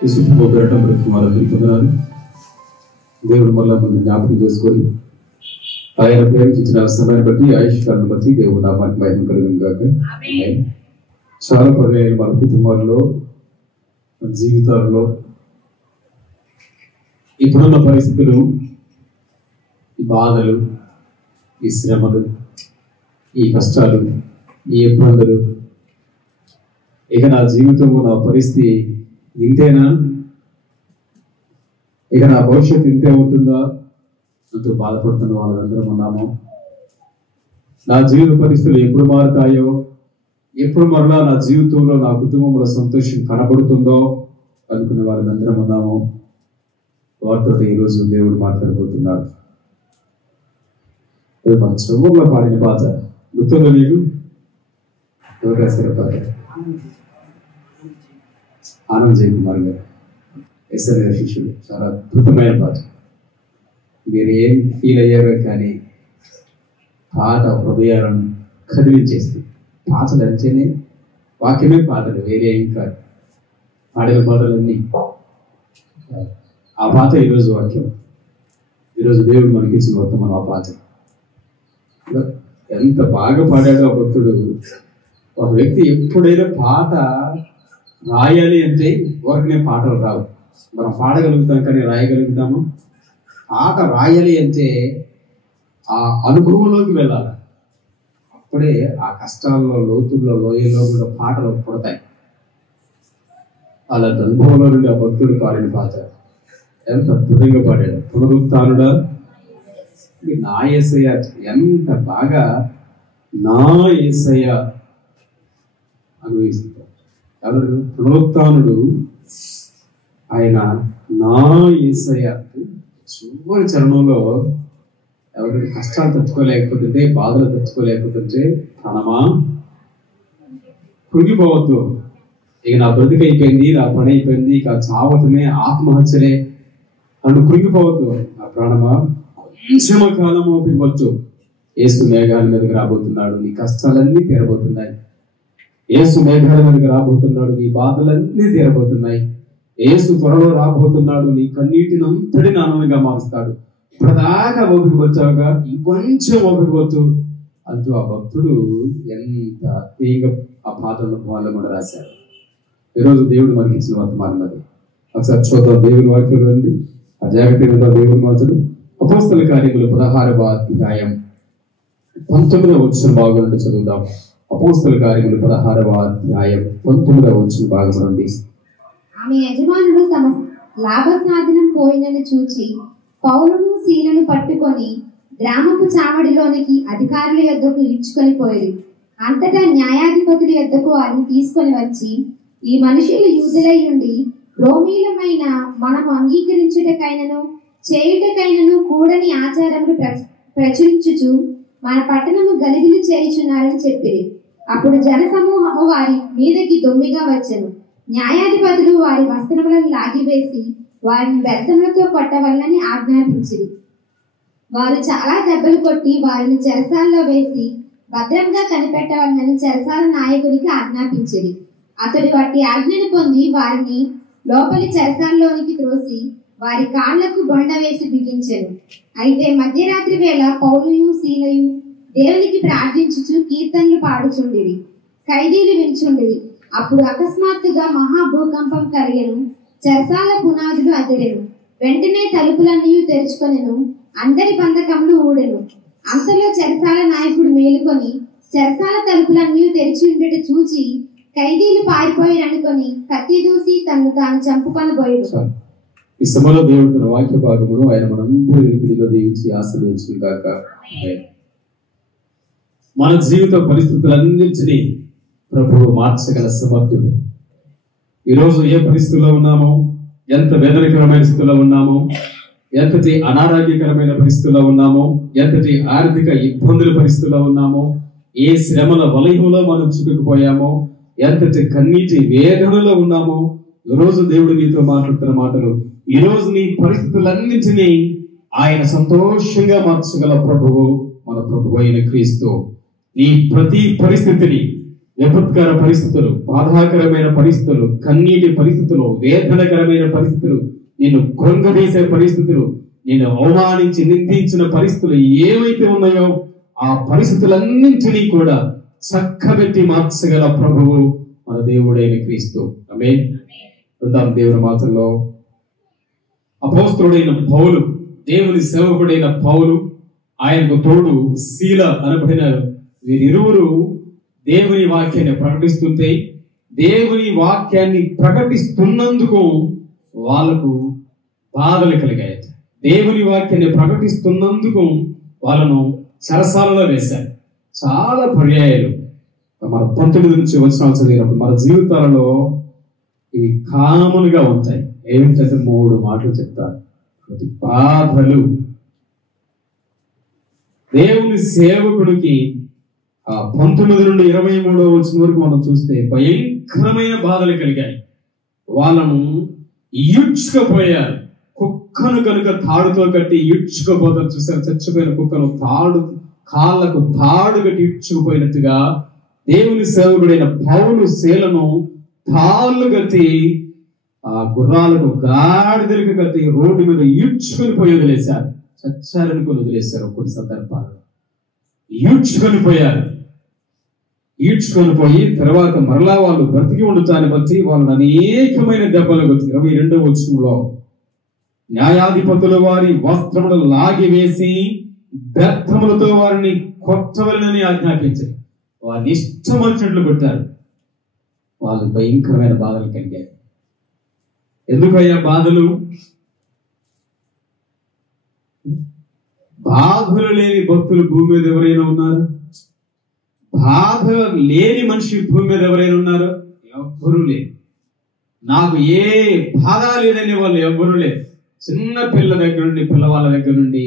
పొందనాలు. దేవుడు మళ్ళా మనం జ్ఞాపకం చేసుకొని ఆయన ప్రేమించిన సమయాన్ని బట్టి ఆయుష్కాలను బట్టి దేవుడు నామానికి మహిమ కలుగును గాక. చాలా పర్యాయాలు మన కుటుంబాల్లో మన జీవితాల్లో ఇప్పుడున్న పరిస్థితులు, ఈ బాధలు, ఈ శ్రమలు, ఈ కష్టాలు, ఈ ఇబ్బందులు, ఇక నా జీవితంలో నా పరిస్థితి ఇంతేనా, ఇక నా భవిష్యత్తు ఇంతే ఉంటుందా అంటూ బాధపడుతున్న వాళ్ళందరం ఉన్నాము. నా జీవిత పరిస్థితులు ఎప్పుడు మారుతాయో, ఎప్పుడు మరలా నా జీవితంలో నా కుటుంబంలో సంతోషం కనబడుతుందో అనుకునే వాళ్ళందరం ఉన్నాము. వారితో ఈరోజు దేవుడు మాట్లాడబోతున్నాడు. మన చెవుల్లో పాడిన పాట గుర్తుందో నీకు? పాట ఆనంద్ జయ కుమార్ గారు, ఎస్ఆర్ గారి శిష్యుడు. చాలా అద్భుతమైన పాట. మీరు ఏం ఫీల్ అయ్యారో కానీ పాట హృదయాలను కదిలించేస్తుంది. పాటలు అంటేనే వాక్యమే పాటలు, వేరే ఏం కాదు. పాడిన పాటలన్నీ ఆ పాట ఈరోజు వాక్యం. ఈరోజు దేవుడు మనకి ఇచ్చిన వర్తమానం ఆ పాట. ఎంత బాగా పాడాడో ఆ భక్తుడు. ఒక వ్యక్తి ఎప్పుడైనా పాట రాయాలి అంటే ఊరికనే పాటలు రావు. మనం పాడగలుగుతాం కానీ రాయగలుగుతాము. పాట రాయాలి అంటే ఆ అనుభవంలోకి వెళ్ళాలి. అప్పుడే ఆ కష్టాల్లో, లోతుల్లో, లోయల్లో కూడా పాటలు పుడతాయి. అలాంటి అనుభవంలో నుండి ఆ భక్తుడు పాడిన పాట ఎంత అద్భుతంగా పాడాడు. పునరుత్థానుడా నా యేసయ్య, ఎంత బాగా నా యేసయ్య అనుభవిస్తాడు. ఎవరు? పునరుత్థానుడు ఆయన నా యేసయ్య. చివరి చరణంలో ఎవరు కష్టాలు తట్టుకోలేకపోతుంటే, బాధలు తట్టుకోలేకపోతుంటే, ప్రాణమా కృంగిపోవద్దు, ఇక నా బ్రతికి అయిపోయింది, నా పని అయిపోయింది, ఇక చావటమే, ఆత్మహత్యలే అంటూ కృంగిపోవద్దు. నా ప్రాణమా కొంచెమ కాలము పివ్వచ్చు. యేసు మేఘాల మీదకి రాబోతున్నాడు, నీ కష్టాలన్నీ తీరబోతున్నాయి. యేసు మేఘాల మీదకి రాబోతున్నాడు, నీ బాధలన్నీ తీరబోతున్నాయి. యేసు త్వరలో రాబోతున్నాడు, నీ కన్నీటిని అంతటిని ఆనందంగా మారుస్తాడు. ఇప్పటిదాకా ఓపిక వచ్చాక ఇంకొంచెం ఓపిక వచ్చు అంటూ ఆ భక్తుడు ఎంత తీగ ఆ పాటలను వాళ్ళు కూడా రాశారు. ఈరోజు దేవుడు మనకి ఇచ్చిన వర్తమానం అది. ఒకసారి చూద్దాం దేవుని వాక్యం రండి. ఆ జాగ్రత్తగా దేవుని మార్చడు. అపోస్తల కార్యములు 16వ అధ్యాయం 19వ వచనం భాగం చదువుదాం. అపోస్తల కార్యములు 16వ అధ్యాయం 19వ వచనం భాగం నుండి. ఆమె యజమానులు తమ లాభసాధనం పోయినని చూచి పౌలును శీలను పట్టుకొని గ్రామపు చావడిలోనికి అధికారుల యొద్దకు ఇచ్చుకొని పోయి, అంతటా న్యాయాధిపతుడి యొద్దకు వారిని తీసుకొని వచ్చి, ఈ మనుషులు యూదులై ఉండి రోమీలమైన మనము అంగీకరించుటకైనను చేయుటకైనను కూడని ఆచారములు ప్రచురించుచు మన పట్టణము గలిబిలు చేయుచున్నారని చెప్పిరి. అప్పుడు జనసమూహము వారి మీదకి దొమ్మిగా వచ్చెను. న్యాయాధిపతులు వారి వస్త్రములను లాగివేసి వారిని బెత్తములతో కొట్టవలనని ఆజ్ఞాపించిరి. వారు చాలా దెబ్బలు కొట్టి వారిని చెరసాల్లో వేసి భద్రంగా కనిపెట్టవలనని చెరసాల నాయకునికి ఆజ్ఞాపించిరి. అతడు వాటి ఆజ్ఞను పొంది వారిని లోపలి చెరసాల్లోనికి త్రోసి వారి కాళ్లకు బొండ వేసి బిగించెను. అయితే మధ్యరాత్రి వేళ పౌలుయు శీలయు దేవునికి ప్రార్థించుచు కీర్తనలు పాడుచుండిరి. ఖైదీలు వించుండిరి. అప్పుడు అకస్మాత్తుగా మహాభూకంపం కలిగెను. చెరసాల పునాదులు అదిరెను. వెంటనే తలుపులన్నీ తెరుచుకొనెను. అందరి బంధకములు ఊడెను. అంతలో చెరసాల నాయకుడు మేలుకొని చెరసాల తలుపులన్నీ తెరిచి ఉండట చూచి ఖైదీలు పారిపోయారనుకొని కత్తి దూసి తను తాను చంపుకొనబోయాడు. ఈ సమయంలో దేవుడు తన వాక్య భాగమును ఆయన మనందరి వినికిడిలో దీవించి ఆశీర్వదించును గాక. మన జీవిత పరిస్థితులన్నింటినీ ప్రభువు మార్చగల సమర్థుడు. ఈరోజు ఏ పరిస్థితుల్లో ఉన్నామో, ఎంత వేదనకరమైన స్థితిలో ఉన్నామో, ఎంతటి అనారోగ్యకరమైన పరిస్థితుల్లో ఉన్నామో, ఎంతటి ఆర్థిక ఇబ్బందుల పరిస్థితుల్లో ఉన్నామో, ఏ శ్రమల వలయంలో మనం చిక్కుకుపోయామో, ఎంతటి కన్నీటి వేదనలో ఉన్నామో, ఈరోజు దేవుడు నీతో మాట్లాడుతున్న మాటలు, ఈరోజు నీ పరిస్థితులన్నింటినీ ఆయన సంతోషంగా మార్చగల ప్రభువు మన ప్రభువు అయిన క్రీస్తు. నీ ప్రతి పరిస్థితిని, విపత్కర పరిస్థితులు, బాధాకరమైన పరిస్థితులు, కన్నీటి పరిస్థితులు, వేదనకరమైన పరిస్థితులు, నిన్ను కృంగదీసే పరిస్థితులు, నిన్ను అవమానించి నిందించిన పరిస్థితులు ఏవైతే ఉన్నాయో ఆ పరిస్థితులన్నింటినీ కూడా చక్కబెట్టి మార్చగల ప్రభువు మన దేవుడైన క్రీస్తు. ఆమేన్. దేవుని మాటల్లో అపోస్తలుడైన పౌలు, దేవుని సేవకుడైన పౌలు, ఆయనకు తోడు శీల అనబడిన వీరిరువురు దేవుని వాక్యాన్ని ప్రకటిస్తుంటే, దేవుని వాక్యాన్ని ప్రకటిస్తున్నందుకు వాళ్ళకు బాధలు కలిగాయి. దేవుని వాక్యాన్ని ప్రకటిస్తున్నందుకు వాళ్ళను చెరసాలలో వేశారు. చాలా పర్యాయాలు మన 19 నుంచి వచనాలు చదివినప్పుడు మన జీవితాలలో ఇవి కామన్గా ఉంటాయి. ఏమిటంటే 3 మాటలు చెప్తారు. బాధలు. దేవుని సేవకుడికి 19 నుండి 23 వచనం వరకు మనం చూస్తే భయంకరమైన బాధలు కలిగాయి. వాళ్ళను ఈడ్చుకుపోయారు. కుక్కను కనుక తాడుతో కట్టి ఈడ్చుకుపోతారు. చూసారు, చచ్చిపోయిన కుక్కను కాళ్ళకు తాడు కట్టి ఈడ్చుకుపోయినట్టుగా దేవుని సేవకుడైన పౌలు శీలను తాళ్ళు కట్టి ఆ గుర్రాలకు గాడిదలకు కట్టి రోడ్డు మీద ఈడ్చుకొని పోయి వదిలేశారు. చచ్చారనుకొని వదిలేశారు. కొన్ని సందర్భాలు ఈడ్చుకొని పోయారు. ఈడ్చుకొని పోయి తర్వాత మరలా వాళ్ళు బ్రతికి ఉండటాన్ని బట్టి వాళ్ళని అనేకమైన దెబ్బలు కొట్టి 22వ వచనంలో న్యాయాధిపతుల వారి వస్త్రములు లాగివేసి బెత్తములతో వారిని కొట్టవలనని ఆజ్ఞాపించారు. వారిని ఇష్టం వచ్చినట్లు కొట్టారు. వాళ్ళకి భయంకరమైన బాధలు కలిగాయి. ఎందుకయ్యా బాధలు? బాధలు లేని భక్తులు భూమి మీద ఎవరైనా ఉన్నారు? బాధ లేని మనిషి భూమి మీద ఎవరైనా ఉన్నారు? ఎవ్వరూ లేరు. నాకు ఏ బాధ లేదని వాళ్ళు ఎవ్వరూ లేరు. చిన్న పిల్ల దగ్గర నుండి, పిల్లవాళ్ళ దగ్గర నుండి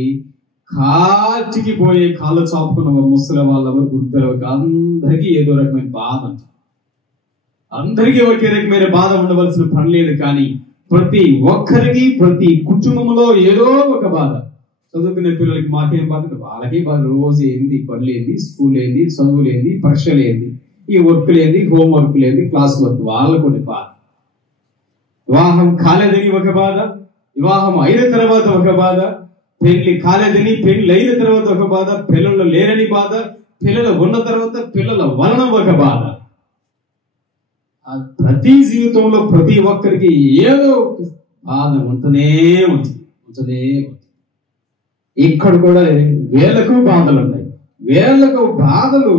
కాటికి పోయే కాళ్ళు చాపుకున్న ముసలి వాళ్ళ వరకు, అందరికీ ఏదో రకమైన బాధ అంట. అందరికీ ఒకే రకమైన బాధ ఉండవలసిన పని లేదు. కానీ ప్రతి ఒక్కరికి, ప్రతి కుటుంబంలో ఏదో ఒక బాధ. చదువుకునే పిల్లలకి మాకేం బాధ? వాళ్ళకి బాధ. రోజు ఏంది, పనులు ఏంది, స్కూల్ ఏంది, చదువులు ఏంది, పరీక్షలు ఏంది, ఈ వర్క్లు ఏంది, హోంవర్క్లు ఏంది, క్లాస్ వర్క్, వాళ్ళకు కొన్ని బాధ. వివాహం కాలేదని ఒక బాధ, వివాహం అయిన తర్వాత ఒక బాధ, పెళ్లి కాలేదని పెళ్లి అయిన తర్వాత ఒక బాధ, పిల్లలు లేరని బాధ, పిల్లలు ఉన్న తర్వాత పిల్లల వలన ఒక బాధ. ప్రతి జీవితంలో ప్రతి ఒక్కరికి ఏదో బాధ ఉంటూనే ఉంటుంది. ఇక్కడ కూడా వేలకు బాధలు ఉన్నాయి. వేలకు బాధలు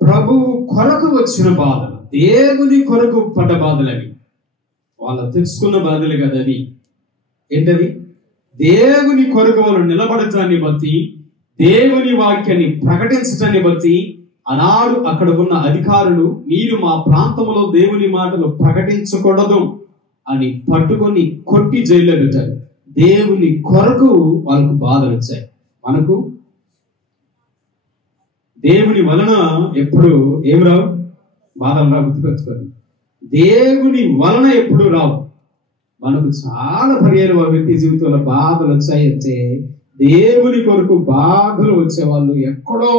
ప్రభువు కొరకు వచ్చిన బాధలు, దేవుని కొరకు పడ్డ బాధలు. అవి వాళ్ళు తెచ్చుకున్న బాధలు కదా. అవి ఏంటవి? దేవుని కొరకు వాళ్ళు నిలబడటాన్ని బట్టి, దేవుని వాక్యాన్ని ప్రకటించటాన్ని బట్టి ఆనాడు అక్కడ ఉన్న అధికారులు, మీరు మా ప్రాంతంలో దేవుని మాటలు ప్రకటించకూడదు అని పట్టుకొని కొట్టి జైల్లో పెట్టారు. దేవుని కొరకు వాళ్ళకు బాధలు వచ్చాయి. మనకు దేవుని వలన ఎప్పుడు ఏం రావు? బాధలు రావు. గుర్తుపెట్టుకోండి, దేవుని వలన ఎప్పుడు రావు. మనకు చాలా పర్యాలు ఆ వ్యక్తి జీవితంలో బాధలు వచ్చాయంటే దేవుని కొరకు బాధలు వచ్చేవాళ్ళు ఎక్కడో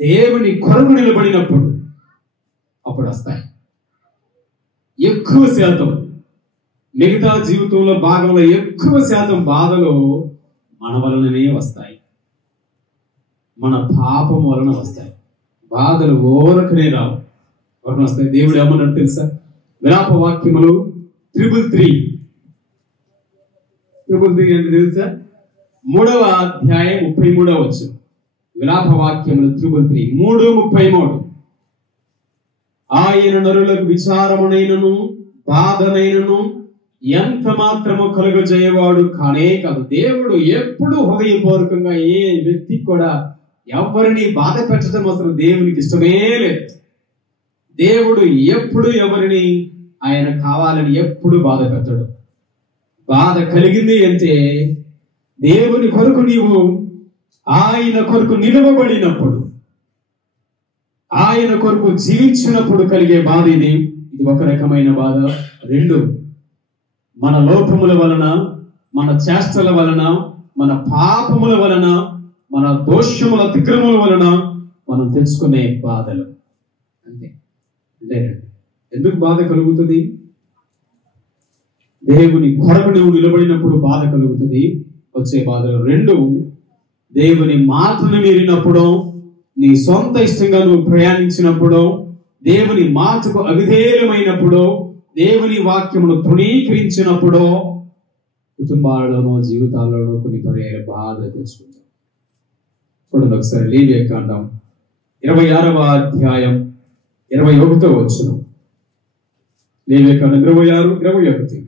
దేవుని కొరకు నిలబడినప్పుడు అప్పుడు వస్తాయి. ఎక్కువ శాతం మిగతా జీవితంలో భాగంలో ఎక్కువ శాతం బాధలు మన వలననే వస్తాయి. మన పాపం వలన వస్తాయి. బాధలు ఓరకనే రావు, వలన వస్తాయి. దేవుడు ఏమన్నాడు తెలుసా? విలాప వాక్యములు 333 అంటే తెలుసా? 3వ అధ్యాయం 33వ వచనం. విలాప వాక్యములు 3:33. ఆయన నరులకు విచారమునైనను బాధనైనను ఎంత మాత్రము కలుగజేయవాడు కానే కాదు. దేవుడు ఎప్పుడు హృదయపూర్వకంగా ఏ వ్యక్తికి కూడా ఎవరిని బాధ పెట్టడం అసలు దేవునికి ఇష్టమే లేదు. దేవుడు ఎప్పుడు ఎవరిని ఆయన కావాలని ఎప్పుడు బాధ పెట్టడు. బాధ కలిగింది అంటే దేవుని కొరకు నీవు ఆయన కొరకు నిలవబడినప్పుడు, ఆయన కొరకు జీవించినప్పుడు కలిగే బాధ ఇది. ఇది ఒక రకమైన బాధ. 2, మన లోపముల వలన, మన చేష్టల వలన, మన పాపముల వలన, మన దోషముల అతిక్రమముల వలన మనం తెచ్చుకునే బాధలు. అంతే. ఎందుకు బాధ కలుగుతుంది? దేవుని కొరకు నువ్వు నిలబడినప్పుడు బాధ కలుగుతుంది. వచ్చే బాధలు 2, దేవుని మాటను మీరినప్పుడు, నీ సొంత ఇష్టంగా నువ్వు ప్రయాణించినప్పుడు, దేవుని మాటకు అవిధేయమైనప్పుడు, దేవుని వాక్యమును తృణీకరించినప్పుడు, కుటుంబాలలోనో జీవితాల్లోనో కొన్ని పర్యాయ బాధలు తెచ్చుకుంటాం. చూడండి ఒకసారి లేవియాకాండం 26వ అధ్యాయం 21వ వచనం. లేవియాకాండం 26:21.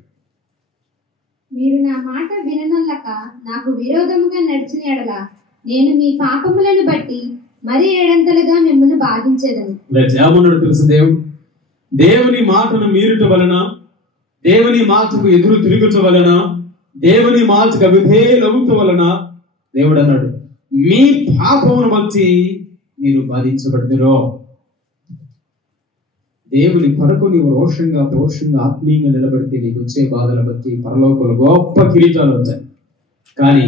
మీరు నా మాట విననొల్లక నాకు విరోధముగా నడిచిన ఎడల నేను మీ పాపములను బట్టి మరి 7 మిమ్మల్ని బాధించేదను. ఏమన్నాడు తెలుసు? దేవుని మాటను మీరుట వలన, దేవుని మాటకు ఎదురు తిరుగుట వలన, దేవుని మాటకు అవిధేయులవుట వలన దేవుడు అన్నాడు, మీ పాపమును బట్టి మీరు బాధించబడ్డారో. దేవుని కొరకు నీవు రోషంగా పౌరుషంగా ఆత్మీయంగా నిలబడితే నీకు వచ్చే బాధల బట్టి పరలోకంలో గొప్ప కిరీటాలు వచ్చాయి. కానీ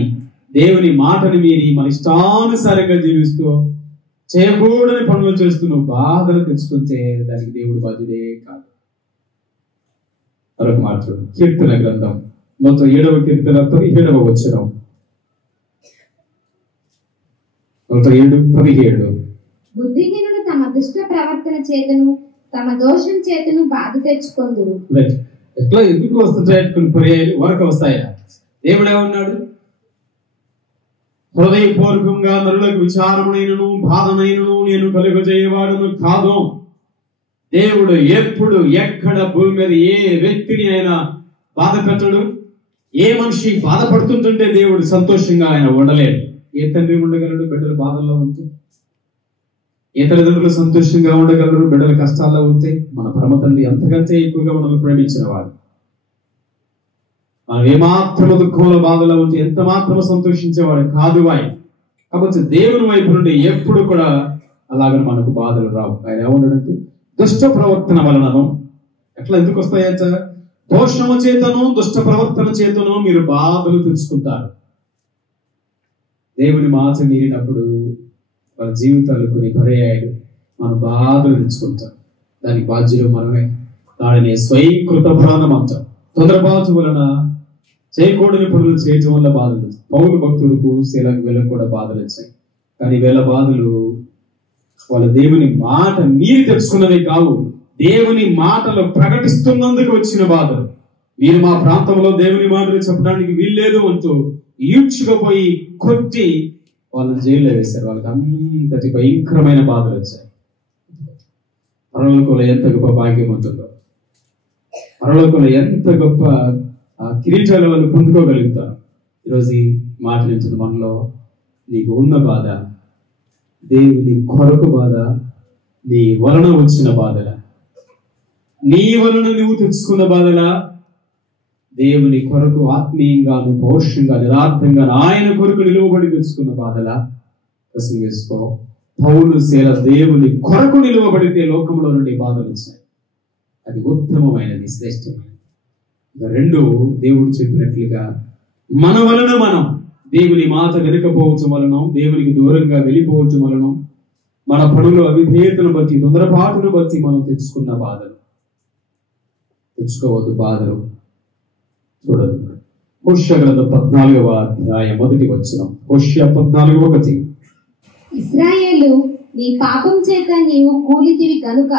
దేవుని మాటని మీరి మన ఇష్టానుసారంగా జీవిస్తూ చేయకూడని పనులు చేస్తూ నువ్వు బాధలు తెచ్చుకుంటే దానికి దేవుడు బాధ్యుడే కాదు. మరొక మాట చూడండి, కీర్తన గ్రంథం 107వ కీర్తన 17వ వచనం. 107:17. బుద్ధిహీనులు తమ దుష్ట ప్రవర్తన చేతను తమ దోషం చేతను బాధ తెచ్చుకొందురు. ఎట్లా ఎందుకు వస్తుంటాయి కొన్ని పర్యాయాలు? వరకు వస్తాయా? దేవుడు ఏమన్నాడు? హృదయపూర్వకంగా నరులకు విచారమునైనను బాధనైనను నేను కలుగజేయవాడును కాదు. దేవుడు ఎప్పుడు ఎక్కడ భూమి మీద ఏ వ్యక్తిని అయినా బాధ పెట్టడు. ఏ మనిషి బాధపడుతుంటుంటే దేవుడు సంతోషంగా ఆయన ఉండలేడు. ఏ తండ్రి ఉండగలడు బిడ్డల బాధల్లో ఉంటే? ఏ తల్లిదండ్రులు సంతోషంగా ఉండగలరు బిడ్డల కష్టాల్లో ఉంటే? మన పరమ తండ్రి అంతకంటే ఎక్కువగా మనల్ని ప్రేమించిన వాడు. మనం ఏమాత్రము దుఃఖంలో బాధలో ఉంటే ఎంత మాత్రము సంతోషించేవాడు కాదు ఆయన. కాబట్టి దేవుని వైపు నుండి ఎప్పుడు కూడా అలాగని మనకు బాధలు రావు. ఆయన ఏమన్నాడంటే దుష్ట ప్రవర్తన వలనను, ఎట్లా ఎందుకు వస్తాయంట? దోషము చేతను దుష్ట ప్రవర్తన చేతను మీరు బాధలు తెచ్చుకుంటారు. దేవుని మాట మీరినప్పుడు వాళ్ళ జీవితాలు కొన్ని పర్యాయాలు మన బాధలు తెచ్చుకుంటాం. దానికి బాధ్యులు మనమే. దానిని స్వయంకృత ప్రాణం అంటాం. తొందరపాటు వలన చేయకూడని పనులు చేయటం వల్ల బాధలు. పౌలు భక్తుడుకు శీలకు వీళ్ళకు కూడా బాధలు వచ్చాయి. కానీ వీళ్ళ బాధలు వాళ్ళ దేవుని మాట మీరు తెచ్చుకున్నదే కావు, దేవుని మాటలు ప్రకటిస్తున్నందుకు వచ్చిన బాధలు. మీరు మా ప్రాంతంలో దేవుని మాటలు చెప్పడానికి వీల్లేదు అంటూ ఈడ్చుకుపోయి కొట్టి వాళ్ళని జైల్లో వేశారు. వాళ్ళకి అంతటి భయంకరమైన బాధలు వచ్చాయి. పరలోకంలో ఎంత గొప్ప భాగ్యం ఉంటుందో, పరలోకంలో ఎంత గొప్ప కిరీటాలు వాళ్ళు పొందుకోగలుగుతారు. ఈరోజు ఈ మాట నుంచి మనలో నీకు ఉన్న బాధ దేవుని కొరకు బాధ, నీ వలన వచ్చిన బాధల, నీ వలన నువ్వు తెచ్చుకున్న బాధలా, దేవుని కొరకు ఆత్మీయంగాను పౌరుషంగా నిరార్థంగా ఆయన కొరకు నిలువబడి తెచ్చుకున్న బాధలా? ప్రశ్న వేసుకో. పౌలు శీల దేవుని కొరకు నిలువబడితే లోకంలో నుండి బాధలు వచ్చాయి. అది ఉత్తమమైనది, శ్రేష్టమైనది. రెండు, దేవుడు చెప్పినట్లుగా మన వలన మనం దేవుని మాట వెనుకపోవటం వలన, దేవునికి దూరంగా వెళ్ళిపోవటం వలన, మన పనులు అవిధేయతను బట్టి తొందరపాటును బట్టి మనం తెచ్చుకున్న బాధలు. తెచ్చుకోవద్దు బాధలు. చూడండి, హోషేయ గ్రంథం 14వ అధ్యాయం 1వ వచనం. హోషేయ 14:1. ఇశ్రాయేలు, నీ పాపం చేత నీవు కూలితివి కనుక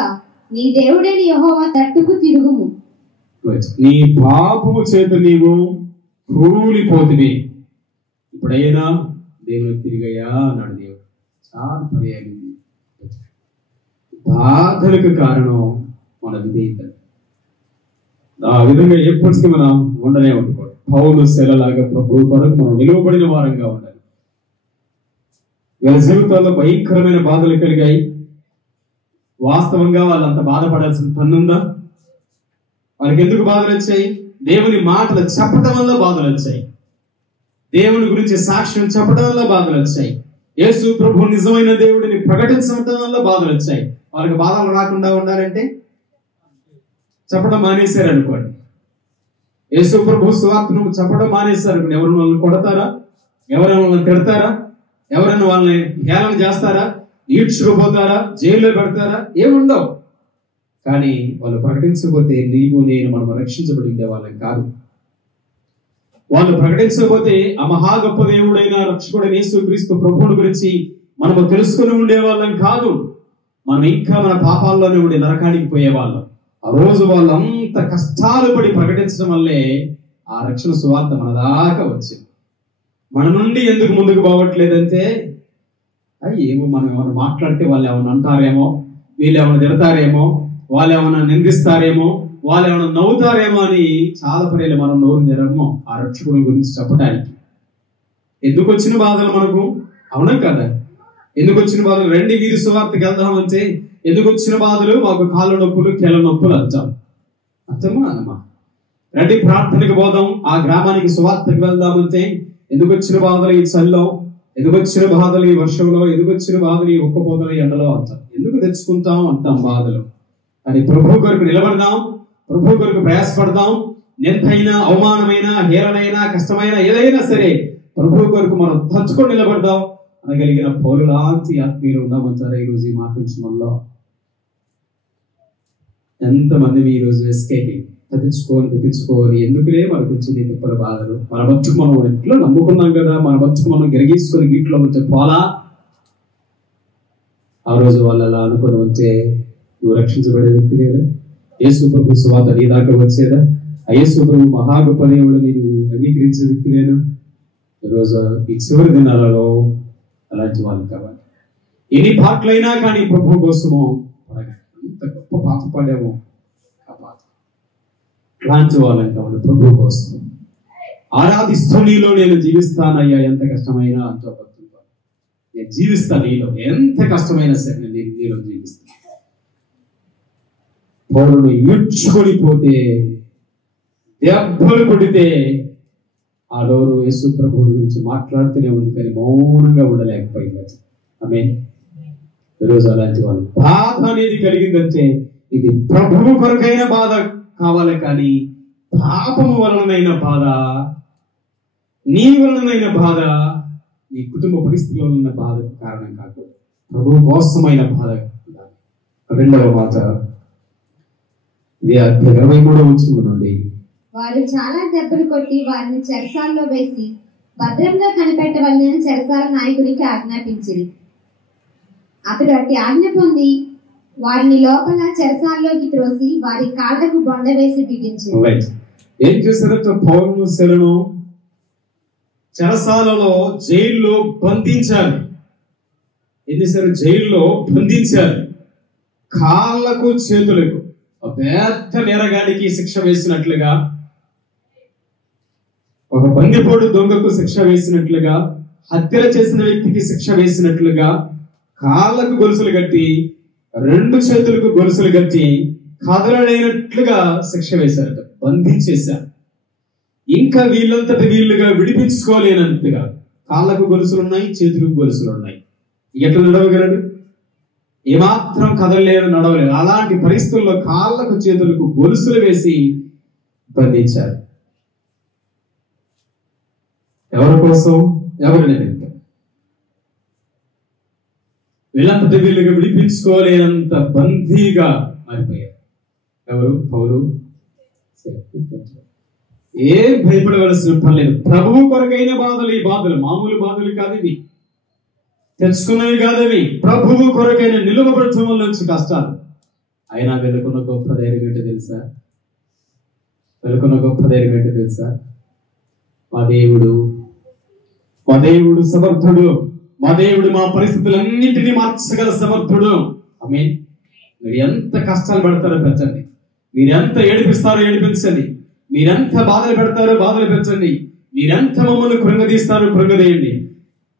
నీ దేవుడైన యెహోవా తట్టుకు తిరుగుము. నీ పాపము చేత నీవు కూలిపోతివి. ఇప్పుడైనా దేవుడు తిరిగయ్యా అన్నాడు దేవుడు. చాలా పర్యాయం బాధలకు కారణం మన విధేయత. ఆ విధంగా ఎప్పటికీ మనం ఉండనే ఉండకూడదు. పౌలు శిలలాగా ప్రభు కొరకు మనం నిలువబడిన వారంగా ఉండాలి. వీళ్ళ జీవితాల్లో భయంకరమైన బాధలు కలిగాయి. వాస్తవంగా వాళ్ళంత బాధపడాల్సిన పన్నుందా? వాళ్ళకి ఎందుకు బాధలు వచ్చాయి? దేవుని మాటలు చెప్పడం వల్ల బాధలు వచ్చాయి. దేవుని గురించి సాక్ష్యం చెప్పడం వల్ల బాధలు వచ్చాయి. యేసు ప్రభు నిజమైన దేవుడిని ప్రకటించడం వల్ల బాధలు వచ్చాయి. వాళ్ళకి బాధలు రాకుండా ఉండాలంటే చెప్పడం మానేశారు అనుకోండి. యేసు ప్రభు సువార్తను చెప్పడం మానేశారు. ఎవరైనా వాళ్ళని కొడతారా? ఎవరైనా వాళ్ళని తిడతారా? ఎవరైనా వాళ్ళని హేళన చేస్తారా? ఈడ్చుకుపోతారా, జైల్లో పెడతారా? ఏముండవు. కానీ వాళ్ళు ప్రకటించకపోతే నీవు నేను మనం రక్షించబడి ఉండే వాళ్ళం కాదు. వాళ్ళు ప్రకటించకపోతే ఆ మహా గొప్ప దేవుడైన రక్షకుడైన యేసుక్రీస్తు ప్రభువుని గురించి మనము తెలుసుకుని ఉండేవాళ్ళం కాదు. మనం ఇంకా మన పాపాల్లోనే ఉండి నరకానికి పోయేవాళ్ళం. ఆ రోజు వాళ్ళు అంత కష్టాలు పడి ప్రకటించడం వల్లే ఆ రక్షణ సువార్త మన దాకా వచ్చింది. మన నుండి ఎందుకు ముందుకు పోవట్లేదంటే ఏమో మనం ఏమైనా మాట్లాడితే వాళ్ళు ఏమైనా అంటారేమో, వీళ్ళు ఏమైనా తిడతారేమో, వాళ్ళు ఏమైనా నిందిస్తారేమో, వాళ్ళు ఏమైనా నవ్వుతారేమో అని చాలా పర్యాలు మనం నోరు తెరమో ఆ రక్షకుడి గురించి చెప్పడానికి. ఎందుకు వచ్చిన బాధలు మనకు? అవునా కదా? ఎందుకు వచ్చిన బాధలు? రండి వీరి సువార్తకి వెళ్దామంటే ఎందుకు వచ్చిన బాధలు? మాకు కాళ్ళ నొప్పులు, కీళ్ళ నొప్పులు అంటాం. అర్థమా అన్నమా? రండి ప్రార్థనకు పోదాం, ఆ గ్రామానికి సువార్తకు వెళ్దామంటే ఎందుకు వచ్చిన బాధలు ఈ చల్లో, ఎందుకు వచ్చిన బాధలు ఈ వర్షంలో, ఎందుకు వచ్చిన బాధలు ఈ ఉక్కపోతలు ఎండలో అంటాం. ఎందుకు తెచ్చుకుంటాం అంటాం బాధలు. అని ప్రభు కొరకు నిలబడదాం, ప్రభు కొరకు ప్రయాసపడదాం. ఎంతైనా అవమానమైన, హేళనైన, కష్టమైన ఏదైనా సరే ప్రభు కొరకు మనం తచ్చుకొని నిలబడదాం అనగలిగిన పౌరులాంటి ఆత్మీయులు ఉన్నామంటారా ఈరోజు ఈ మాట్లాడుతున్నలో? ఎంతమంది ఈ రోజు ఎస్కేపింగ్ తెప్పించుకోని ఎందుకులే మనకు వచ్చింది తిప్పల బాధలు. మన బతుకు మనం ఎట్లా నమ్ముకున్నాం కదా, మన బతుకు మనం గిరగీసుకొని గీట్లో వచ్చే పోలా. ఆ రోజు వాళ్ళు అలా అనుకుని వచ్చే నువ్వు రక్షించబడే వ్యక్తి లేదా? యేసు ప్రభు సువార్త నీ దాకా వచ్చేదా? ఆ యేసు ప్రభు మహా గొప్ప దేవుడు నీవు అంగీకరించే వ్యక్తి నేను. ఈరోజు ఈ చివరి దినాలలో అలాంటి వాళ్ళు కావాలి. ఎన్ని పాటలైనా కానీ ప్రభు కోసము అంత గొప్ప పాట పాడాము. అలాంటి వాళ్ళని కావాలి ప్రభు కోసం. ఆరాధిస్తూ నీలో నేను జీవిస్తానయ్యా, ఎంత కష్టమైనా అంటూ నేను జీవిస్తా నీలో, ఎంత కష్టమైనా సరే నేను నీలో జీవిస్తాను. పౌరుడు ఈడ్చుకొని పోతే, దెబ్బలు కొడితే ఆ నోరు యేసు ప్రభువు గురించి మాట్లాడుతూనే ఉంది, కానీ మౌనంగా ఉండలేకపోయింది. ఆమేన్. ఈరోజు అలాంటి వాళ్ళు బాధ అనేది కలిగిందంటే ఇది ప్రభువు కొరకైన బాధ కావాలి, కానీ పాపము వలనైన బాధ, నీ వలనైన బాధ, నీ కుటుంబ పరిస్థితుల్లో ఉన్న బాధ కారణం కాకూడదు. ప్రభువు కోసమైన బాధ. రెండవ మాట ఇది 23వ వచనం నుండి, వారు చాలా దెబ్బలు కొట్టి వారిని చెరసాల్లో వేసి భద్రంగా కనిపెట్టవలన చెరసాల నాయకుడికి ఆజ్ఞాపించింది. అతడు అట్టి ఆజ్ఞ పొంది వారిని లోపల చెరసాల్లోకి త్రోసి వారి కాళ్ళకు బొండ వేసి బిగించింది. ఏం చేశారంటే పౌలును శిలను చెరసాలలో, జైల్లో బంధించారు. ఏం చేశారు? జైల్లో బంధించారు. కాళ్ళకు చేతులకు పెద్ద నేరగాడికి శిక్ష వేసినట్లుగా, ఒక బందిపోడు దొంగకు శిక్ష వేసినట్లుగా, హత్య చేసిన వ్యక్తికి శిక్ష వేసినట్లుగా కాళ్ళకు గొలుసులు కట్టి, రెండు చేతులకు గొలుసులు కట్టి కదలలేనట్లుగా శిక్ష వేశారట, బంధించేశారు. ఇంకా వీళ్ళంతటి వీళ్ళుగా విడిపించుకోలేనంతగా కాళ్ళకు గొలుసులు ఉన్నాయి, చేతులకు గొలుసులు ఉన్నాయి. ఎట్లా నడవగలడు? ఏమాత్రం కదలలేదు, నడవలేదు. అలాంటి పరిస్థితుల్లో కాళ్ళకు చేతులకు గొలుసులు వేసి బంధించారు. ఎవరి కోసం? ఎవరిని? వీళ్ళంతటి వీళ్ళుగా విడిపించుకోలేనంత బందీగా మారిపోయారు. ఎవరు? పౌలు. ఏం భయపడవలసిన పని లేదు. ప్రభువు కొరకైన బాధలు, ఈ బాధలు మామూలు బాధలు కాదు, ఇవి తెచ్చుకున్నవి కాదవి. ప్రభువు కొరకైన నిలువబడటం వల్ల వచ్చి కష్టాలు. అయినా వెనుకున్న గొప్ప ధైర్యం ఏంటో తెలుసా? వెనుకున్న గొప్ప ధైర్యం ఏంటో తెలుసా? మా దేవుడు సమర్థుడు. మా దేవుడు మా పరిస్థితులన్నింటినీ మార్చగల సమర్థుడు. ఆమేన్. మీరు ఎంత కష్టాలు పెడతారో పెంచండి, మీరు ఎంత ఏడిపిస్తారో ఏడిపించండి, మీరెంత బాధలు పెడతారో బాధలు పెంచండి, మీరెంత మమ్మల్ని కృంగదీస్తారో కృంగదీయండి.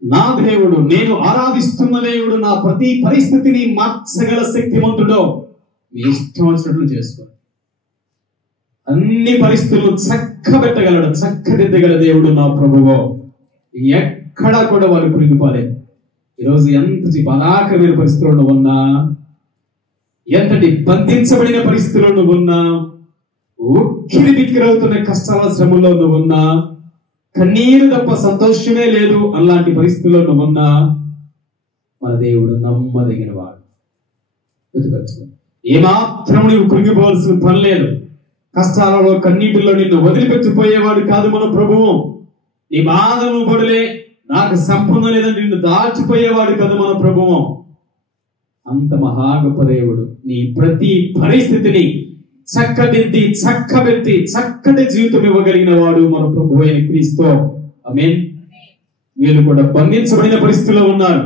నా దేవుడు, నేను ఆరాధిస్తున్న దేవుడు నా ప్రతి పరిస్థితిని మార్చగల శక్తిమంతుడు. మీ ఇష్టం వచ్చినట్లు చేసుకోండి. అన్ని పరిస్థితులు చక్కబెట్టగలడు, చక్కదిద్దగల దేవుడు నా ప్రభువు. ఎక్కడా కూడా వారు కృంగిపోలేదు. ఈరోజు ఎంత బాధాకరమైన పరిస్థితుల్లో ఉన్నా, ఎంతటి బంధించబడిన పరిస్థితుల్లో నువ్వు ఉన్నా, ఉక్కిరి బిక్కిరవుతున్న కష్టాల శ్రమలో నువ్వు ఉన్నా, కన్నీరు తప్ప సంతోషమే లేదు అలాంటి పరిస్థితుల్లో నువ్వు ఉన్నా, మన దేవుడు నమ్మదగిన వాడు. గుర్తుపెట్టుకో, ఏమాత్రం నీవు కృంగిపోవాల్సిన పని లేదు. కష్టాలలో కన్నీటిలో నిన్ను వదిలిపెట్టిపోయేవాడు కాదు మన ప్రభువు. నీ బాధను పడులే, నాకు సంబంధం లేదని నిన్ను దాచిపోయేవాడు కాదు మన ప్రభువు. అంత మహా గొప్ప దేవుడు నీ ప్రతి పరిస్థితిని చక్కదిద్ది చక్కబెట్టి చక్కటి జీవితం ఇవ్వగలిగిన వాడు మన ప్రభు అయిన క్రీస్తు. ఆమేన్. వీళ్ళు కూడా బంధించబడిన పరిస్థితుల్లో ఉన్నారు,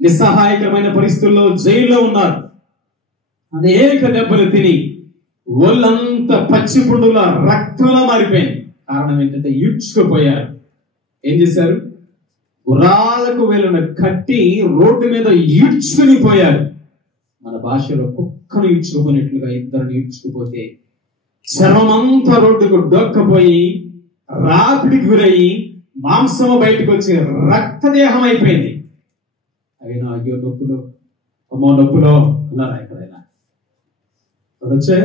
నిస్సహాయకరమైన పరిస్థితుల్లో జైల్లో ఉన్నారు. అనేక దెబ్బలు తిని ఒళ్ళంతా పచ్చి పుండుల రక్తంలా మారిపోయింది. కారణం ఏంటంటే ఈడ్చుకుపోయారు. ఏం చేశారు? గుర్రాలకు వీళ్ళను కట్టి రోడ్డు మీద ఈడ్చుకుని పోయారు. మన భాషలో కుక్కను ఈడ్చుకుపోయినట్లుగా ఇద్దరిని ఈడ్చుకుపోతే చర్మమంతా రోడ్డుకు డొక్కపోయి రాపిడికి గురయ్యి మాంసము బయటకు వచ్చి రక్తదేహం అయిపోయింది. అయినా అయ్యో నొప్పులు, అమ్మో నొప్పులో ఉన్నారా ఎక్కడైనా? వచ్చే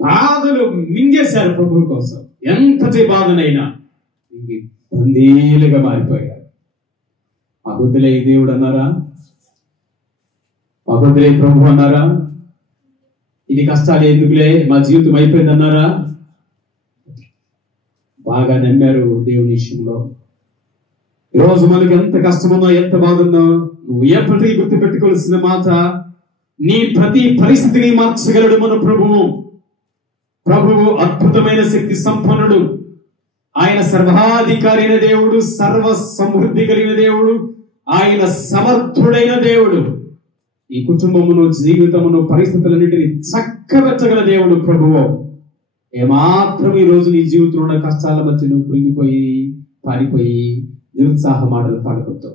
బాధలు మింగేశారు ప్రభువు కోసం. ఎంతటి బాధనైనా ఇంక బందీలుగా మారిపోయారు. మా బుద్ధిలే దేవుడు అన్నారా? మా బుద్ధిలే ప్రభు అన్నారా? ఇది కష్టాలు ఎందుకులే, మా జీవితం అయిపోయింది అన్నారా? బాగా నమ్మారు దేవుని విషయంలో. ఈరోజు మనకి ఎంత కష్టముందో, ఎంత బాధ ఉందో నువ్వు ఎప్పటికీ గుర్తు పెట్టుకోవాల్సిన మాట, నీ ప్రతి పరిస్థితిని మార్చగలడు మన ప్రభువు. ప్రభువు అద్భుతమైన శక్తి సంపన్నుడు. ఆయన సర్వాధికారి అయిన దేవుడు, సర్వ సమృద్ధి కలిగిన దేవుడు, ఆయన సమర్థుడైన దేవుడు. ఈ కుటుంబమును, జీవితమును, పరిస్థితులన్నిటిని చక్కబెట్టగల దేవుడు ప్రభువు. ఏమాత్రం ఈ రోజు నీ జీవితంలో ఉన్న కష్టాల మధ్య నువ్వు కృంగిపోయి పారిపోయి నిరుత్సాహ మాటలు పాడుకొద్దు.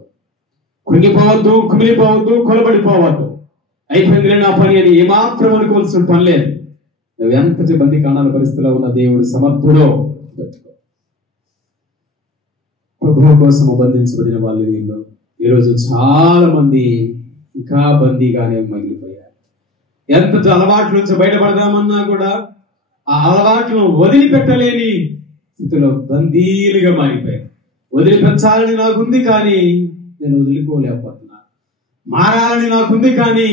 కృంగిపోవద్దు, కుమిలిపోవద్దు, కొలబడిపోవద్దు. అయిపోయిందిలే నా పని అని ఏమాత్రం అనుకోవాల్సిన పని లేదు. నువ్వు ఎంతటి బంది కాణాల పరిస్థితిలో ఉన్న దేవుడు సమర్థుడో పెట్టుకో. ప్రభువు కోసం బంధించబడిన వాళ్ళు వీళ్ళు ఈరోజు చాలా మంది ఇంకా బందీగానే మిగిలిపోయారు. ఎంతటి అలవాట్ల నుంచి బయటపడదామన్నా కూడా ఆ అలవాట్లను వదిలిపెట్టలేని స్థితిలో బందీలుగా మారిపోయారు. వదిలిపెట్టాలని నాకుంది కానీ నేను వదిలిపోలేకపోతున్నాను. మారాలని నాకుంది కానీ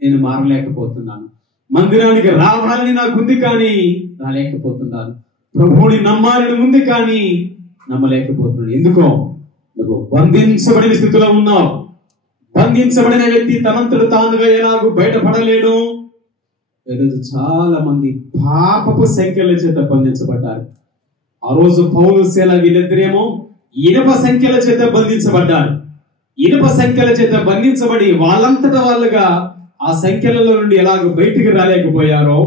నేను మారలేకపోతున్నాను. మందిరానికి రావాలని నాకుంది కానీ రాలేకపోతున్నాను. ప్రభువుని నమ్మాలని ఉంది కానీ నమ్మలేకపోతున్నాడు. ఎందుకో? నువ్వు బంధించబడిన స్థితిలో ఉన్నావు. బంధించబడిన వ్యక్తి తనంతడు తానుగా ఎలాగూ బయటపడలేడు. ఈరోజు చాలా మంది పాపపు సంఖ్యల చేత బంధించబడ్డారు. ఆ రోజు పౌలు శీల వీళ్ళిద్దరేమో ఇనుప సంఖ్యల చేత బంధించబడ్డారు. ఇనుప సంఖ్యల చేత బంధించబడి వాళ్ళంతటా వాళ్ళుగా ఆ సంఖ్యలలో నుండి ఎలాగ బయటికి రాలేకపోయారో,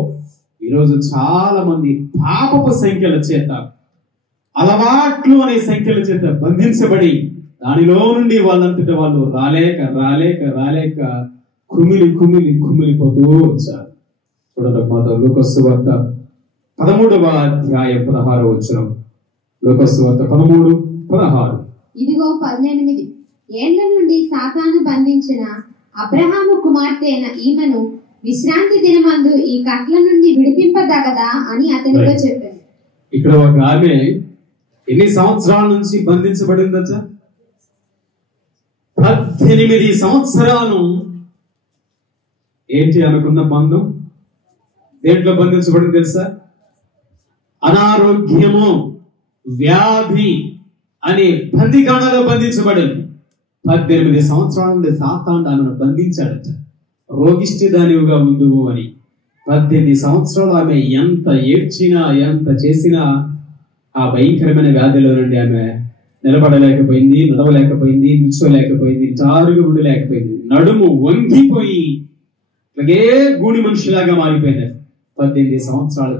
ఈరోజు చాలా మంది పాపపు సంఖ్యల చేత, అలవాట్లు అనే సంఖ్యల చేత బంధించబడి దానిలో నుండి వాళ్ళంతటా వాళ్ళు రాలేక రాలేక రాలేక కుమిలిపోతూ వచ్చారు. చూడండి మాట లూకా సువార్త 13వ అధ్యాయం 16వ వచనం. లూకా సువార్త 13:16. ఇదిగో 18 ఏండ్ల నుండి సాతాను బంధించిన అబ్రహాము కుమార్తె అయిన ఈమెను విశ్రాంతి దినమందు ఈ కట్ల నుండి విడిపింపదగదా అని అతనితో చెప్పాను. ఇక్కడ ఒక ఆమె ఎన్ని సంవత్సరాల నుంచి బంధించబడిందచ్చా? 18 సంవత్సరాలు. ఏంటి అనుకున్న బంధం? దేంట్లో బంధించబడింది తెలుసా? అనారోగ్యము, వ్యాధి అనే బందిగాణలో బంధించబడింది. 18 సంవత్సరాల నుండి సాతాను ఆమెను బంధించాడట. రోగిష్టి దానివిగా ఉండువు అని. 18 సంవత్సరాలు ఆమె ఎంత ఏడ్చినా ఎంత చేసినా ఆ భయంకరమైన వ్యాధిలో నుండి ఆమె నిలబడలేకపోయింది, నడవలేకపోయింది, నిల్చోలేకపోయింది, జారుగా ఉండలేకపోయింది. నడుము వంగిపోయి అలాగే గూడి మనిషిలాగా మారిపోయింది. 18 సంవత్సరాలు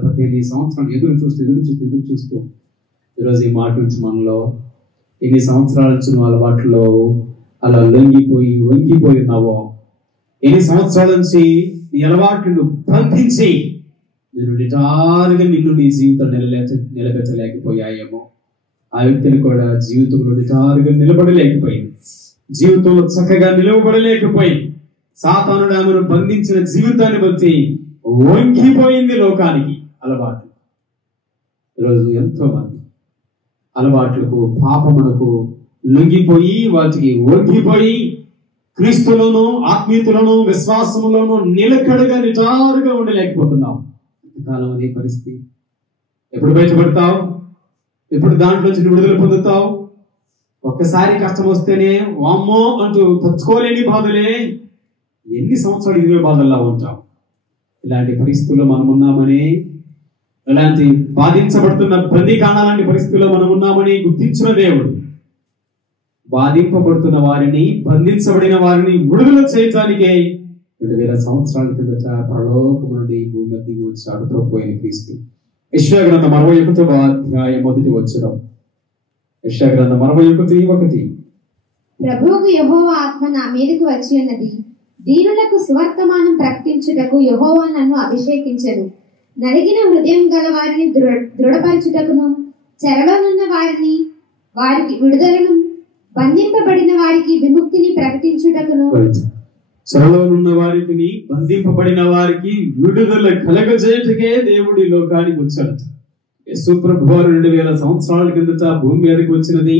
ఎదురు చూస్తూ ఈరోజు ఈ మాట నుంచి మనలో ఎన్ని సంవత్సరాల నుంచి నువ్వు అలవాట్లో అలా లొంగిపోయి వంగిపోయి ఉన్నావో, ఎన్ని సంవత్సరాల నుంచి నీ అలవాట్లు బంధించి నిన్ను నిటారుగా నీ జీవితం నిలబెట్టలేకపోయాయేమో. ఆ వ్యక్తిని కూడా జీవితంలో నిటారుగా నిలబడలేకపోయింది, జీవితంలో చక్కగా నిలవబడలేకపోయింది. సాతానుడు ఆమెను బంధించిన జీవితాన్ని బట్టి వంగిపోయింది లోకానికి అలవాటు. ఈరోజు ఎంతో మంది అలవాట్లకు, పాపములకు లొంగిపోయి వాటికి వంగిపోయి క్రీస్తులోను ఆత్మీయతలోను విశ్వాసంలోను నిలకడగా నిటారుగా ఉండలేకపోతున్నాం. కాలం అదే పరిస్థితి. ఎప్పుడు బయటపడతావు? ఎప్పుడు దాంట్లోంచి విడుదల పొందుతావు? ఒక్కసారి కష్టం వస్తేనే వామ్మో అంటూ తచ్చుకోలేని బాధలే. ఎన్ని సంవత్సరాలు ఇదే బాధల్లా ఉంటాం. ఇలాంటి పరిస్థితుల్లో మనం ఉన్నామని, ఇలాంటి బాధించబడుతున్న బందీకాణాలాంటి పరిస్థితుల్లో మనం ఉన్నామని గుర్తించిన దేవుడు బాధింపబడుతున్న వారిని, బంధించబడిన వారిని విడుదల చేయడానికే 2000 సంవత్సరాల కిందట పరలోకము నుండి భూమి దిగి వచ్చాడు ప్రభువైన క్రీస్తు. యెషయా గ్రంథం 61వ అధ్యాయం 1వ వచనం. యెషయా గ్రంథం 61:1. ప్రభువుకు యెహోవా ఆత్మ నా మీదకు వచ్చి ఉన్నది, దీనులకు సువర్తమానం ప్రకటించుటకు యెహోవా నన్ను అభిషేకించెను. నలిగిన హృదయం గల వారిని దృఢపరచుటకును, చెరలోనున్న వారికి విడుదలను, బంధింపబడిన వారికి విముక్తిని ప్రకటించుటకును, చెరలోనున్న వారికి, బంధింపబడిన వారికి విడుదల కలగజేయటకే దేవుడి లోకానికి వచ్చాడు. యేసు ప్రభువారు 2000 సంవత్సరాల కిందట భూమి మీదకి వచ్చినది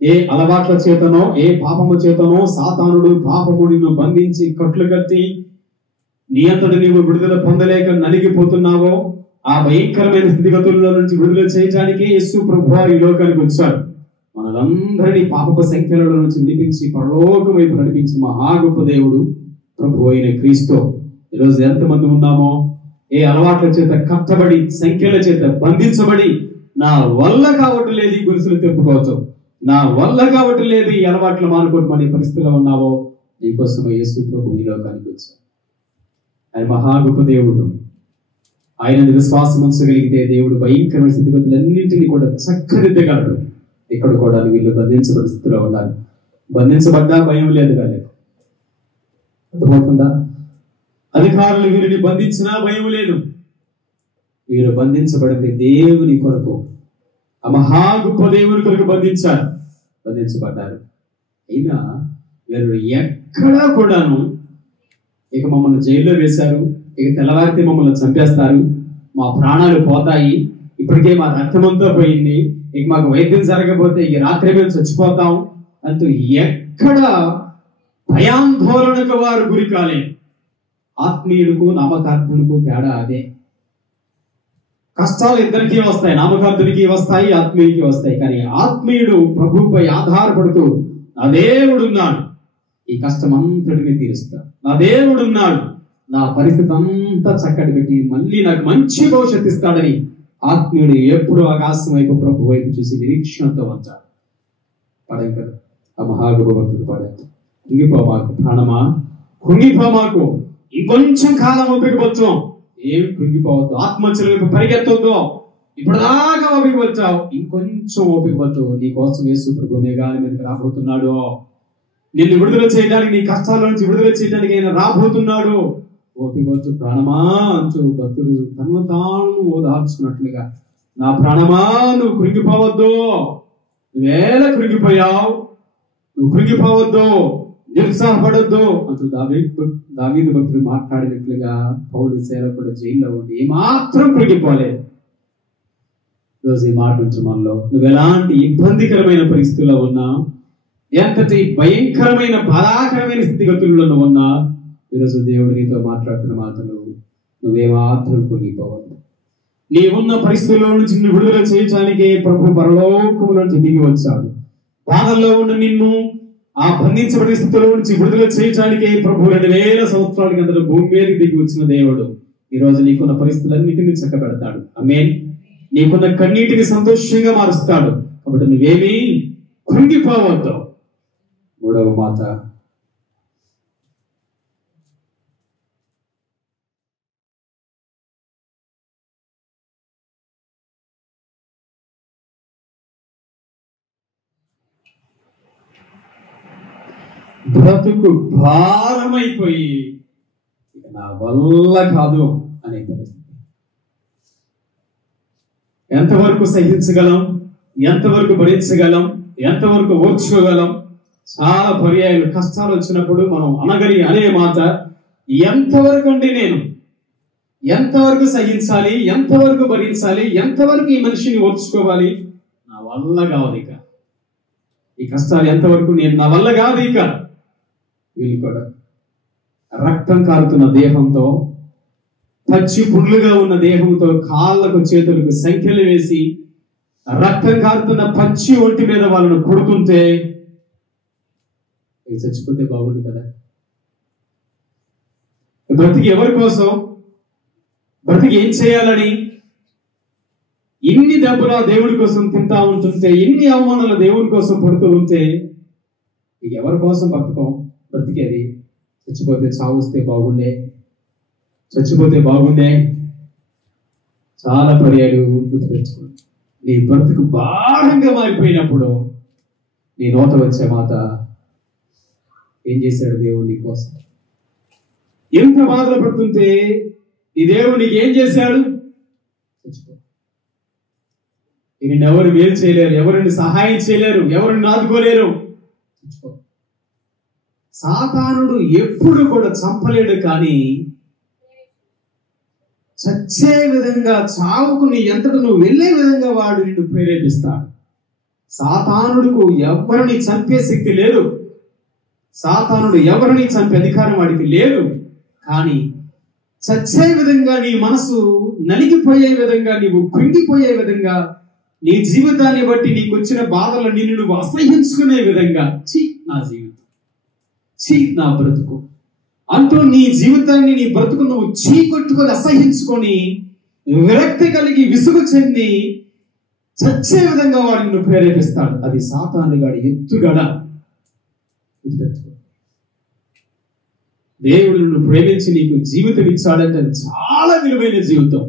ఏ అలవాట్ల చేతనో, ఏ పాపము చేతనో సాతానుడు పాపము నిన్ను బంధించి కట్లు కట్టి నీ అంతటి నీవు విడుదల పొందలేక నలిగిపోతున్నావో ఆ భయంకరమైన స్థితిగతుల్లో నుంచి విడుదల చేయడానికి యేసు ప్రభువారు ఈ లోకానికి వచ్చాడు. మనలందరినీ పాపపు సంఖ్యల నుంచి విడిపించి పరలోకం వైపు నడిపించిన మహా గొప్ప దేవుడు ప్రభు అయిన క్రీస్తు. ఈరోజు ఎంతమంది ఉన్నామో ఏ అలవాట్ల చేత కట్టబడి, సంఖ్యల చేత బంధించబడి, నా వల్ల కావటం లేదు ఈ గురుసులు తెప్పుకోవచ్చు, నా వల్ల కావటం లేదు ఈ అలవాట్లు మానుకోవటం అనే పరిస్థితిలో ఉన్నావో, నీకోసం యేసు ప్రభు ఈ లోకానికి వచ్చాడు. ఆయన మహా గొప్ప దేవుడు. ఆయన విశ్వాసం ఉంచగలిగితే దేవుడు భయంకరమైన స్థితిగతులన్నింటినీ కూడా చక్కదిద్దగలడు. ఇక్కడ కూడా వీళ్ళు బంధించబడిన స్థితిలో ఉన్నారు. బంధించబడ్డా భయం లేదు కానీ, అర్థమవుతుందా? అధికారులు వీరిని బంధించినా భయం లేదు. వీరు బంధించబడింది దేవుని కొరకు, ఆ మహా గొప్ప దేవుని కొరకు బంధించబడ్డారు. అయినా వీరు ఎక్కడా కూడాను ఇక మమ్మల్ని జైల్లో వేశారు, ఇక తెల్లవారితే మమ్మల్ని చంపేస్తారు, మా ప్రాణాలు పోతాయి, ఇప్పటికే మా రక్తమంతా పోయింది, ఇక మాకు వైద్యం జరగకపోతే ఈ రాత్రి మేము చచ్చిపోతాం అంటూ ఎక్కడ భయాందోళనకు వారు గురి కాలేదు. ఆత్మీయులకు నామకార్థులకు తేడా అదే. కష్టాలు ఇద్దరికీ వస్తాయి, నామకార్థునికి వస్తాయి, ఆత్మీయుడికి వస్తాయి. కానీ ఆత్మీయుడు ప్రభుపై ఆధారపడుతూ నా దేవుడున్నాడు, ఈ కష్టం అంతటిని తీరుస్తాడు, నా దేవుడున్నాడు, నా పరిస్థితి అంతా చక్కటి పెట్టి మళ్ళీ నాకు మంచి భవిష్యత్తు ఇస్తాడని ఆత్మీయుడు ఎప్పుడు ఆకాశం వైపు ప్రభు వైపు చూసి నిరీక్షణతో ఉంటాడు. పడాం కదా ఆ మహాగభక్తుడు పడాడు. కుంగిపోమాకు ప్రాణమా, కుంగిపోమాకు, ఇంకొంచెం కాలం ఓపికవచ్చు, ఏమి కృంగిపోవద్దు, ఆత్మహత్యల వైపు పరిగెత్తొద్దు, ఇప్పటిదాకా ఓపిక వచ్చావు, ఇంకొంచెం ఓపిక వచ్చు, నీ కోసం యేసు ప్రభు మేఘాల మీదకి రాబోతున్నాడు, నిన్ను విడుదల చేయడానికి, నీ కష్టాల నుంచి విడుదల చేయడానికి ఆయన రాబోతున్నాడు. ఓపిక వచ్చు ప్రాణమా అంటూ భక్తుడు తను తాను ఓదార్చున్నట్లుగా, నా ప్రాణమా నువ్వు కృంగిపోవద్దు, నువ్వేళ కృంగిపోయావు, నువ్వు కృంగిపోవద్దు, నిరుత్సాహపడొద్దు అంటూ దావీదు భక్తుడు మాట్లాడినట్లుగా పౌలు సేవకుడు జైల్లో ఉండి ఏమాత్రం కృంగిపోలేదు. ఈరోజు ఈ మాట నుంచి మనలో నువ్వు ఎలాంటి ఇబ్బందికరమైన పరిస్థితుల్లో ఉన్నా, ఎంతటి భయంకరమైన బాధాకరమైన స్థితిగతుల్లో నువ్వు ఉన్నా, ఈరోజు దేవుడు నీతో మాట్లాడుతున్న మాటలు నువ్వేమాత్రం కృంగిపోవద్దు. నీ ఉన్న పరిస్థితుల్లో నుంచి నిన్ను విడుదల చేయడానికి ప్రభు పరలోకము నుంచి దిగి వచ్చాడు. బాధల్లో ఉన్న నిన్ను ఆ బంధించబడిన స్థితిలో నుంచి విడుదల చేయడానికి ప్రభు 2000 సంవత్సరాల కింద భూమి మీదకి దిగి వచ్చిన దేవుడు ఈ రోజు నీకున్న పరిస్థితులన్నిటినీ చక్కబెడతాడు. ఆమేన్. నీకున్న కన్నీటిని సంతోషంగా మారుస్తాడు. కాబట్టి నువ్వేమీ కృంగిపోవద్దు. 3వ మాట, బ్రతుకు భారమైపోయి ఇక నా వల్ల కాదు అనే పరిస్థితి. ఎంతవరకు సహించగలం, ఎంతవరకు భరించగలం, ఎంతవరకు ఓర్చుకోగలం? చాలా పర్యాయాలు కష్టాలు వచ్చినప్పుడు మనం అనే మాట ఎంతవరకు అండి, నేను ఎంతవరకు సహించాలి, ఎంతవరకు భరించాలి, ఎంతవరకు ఈ మనిషిని ఓర్చుకోవాలి, నా వల్ల కాదు ఇక, ఈ కష్టాలు ఎంతవరకు నా వల్ల కాదు ఇక. వీళ్ళు కూడా రక్తం కారుతున్న దేహంతో, పచ్చి పుండ్లుగా ఉన్న దేహంతో కాళ్ళకు చేతులకు సంఖ్యలు వేసి రక్తం కారుతున్న పచ్చి ఒంటి మీద వాళ్ళను కొడుతుంటే చచ్చిపోతే బాగుంది కదా. బ్రతికి ఎవరి కోసం, బ్రతికి ఏం చేయాలని, ఎన్ని దెబ్బలు దేవుడి కోసం తింటా ఉంటుంటే, ఎన్ని అవమానాలు దేవుడి కోసం పడుతూ ఉంటే ఇక ఎవరి కోసం బ్రతికేది? చచ్చిపోతే చావుస్తే బాగుండే, చచ్చిపోతే బాగుండే. చాలా పర్యాలు గుర్తుపెట్టుకో. నీ బ్రతుకు భారంగా మారిపోయినప్పుడు నీ నోట వచ్చే మాట, ఏం చేశాడు దేవుడు నీ కోసం? ఎంత బాధలు పడుతుంటే ఈ దేవుడు నీకు ఏం చేశాడు? చచ్చిపో. నిన్ను ఎవరు మేలు చేయలేరు, ఎవరిని సహాయం చేయలేరు, ఎవరిని ఆదుకోలేరు. చచ్చిపో. సాతానుడు ఎప్పుడు కూడా చంపలేడు, కానీ చచ్చే విధంగా, చావుకు నీ ఎంతట నువ్వు వెళ్ళే విధంగా వాడు నిన్ను ప్రేరేపిస్తాడు. సాతానుడుకు ఎవరిని చంపే శక్తి లేదు, సాతానుడు ఎవరిని చంపే అధికారం వాడికి లేదు. కానీ చచ్చే విధంగా, నీ మనసు నలిగిపోయే విధంగా, నీవు కృంగిపోయే విధంగా, నీ జీవితాన్ని బట్టి నీకు వచ్చిన బాధలు నిన్ను నువ్వు అసహ్యించుకునే విధంగా, ఛీ నా జీవితం, ఛీ నా బ్రతుకు అంటూ నీ జీవితాన్ని, నీ బ్రతుకు నువ్వు చీకొట్టుకొని అసహ్యించుకొని విరక్తి కలిగి విసుగు చెంది చచ్చే విధంగా వాడు నిన్ను ప్రేరేపిస్తాడు. అది సాతానుగాడి ఎత్తుగడ. దేవుడు నిన్ను ప్రేమించి నీకు జీవితం ఇచ్చాడంటే అది చాలా విలువైన జీవితం.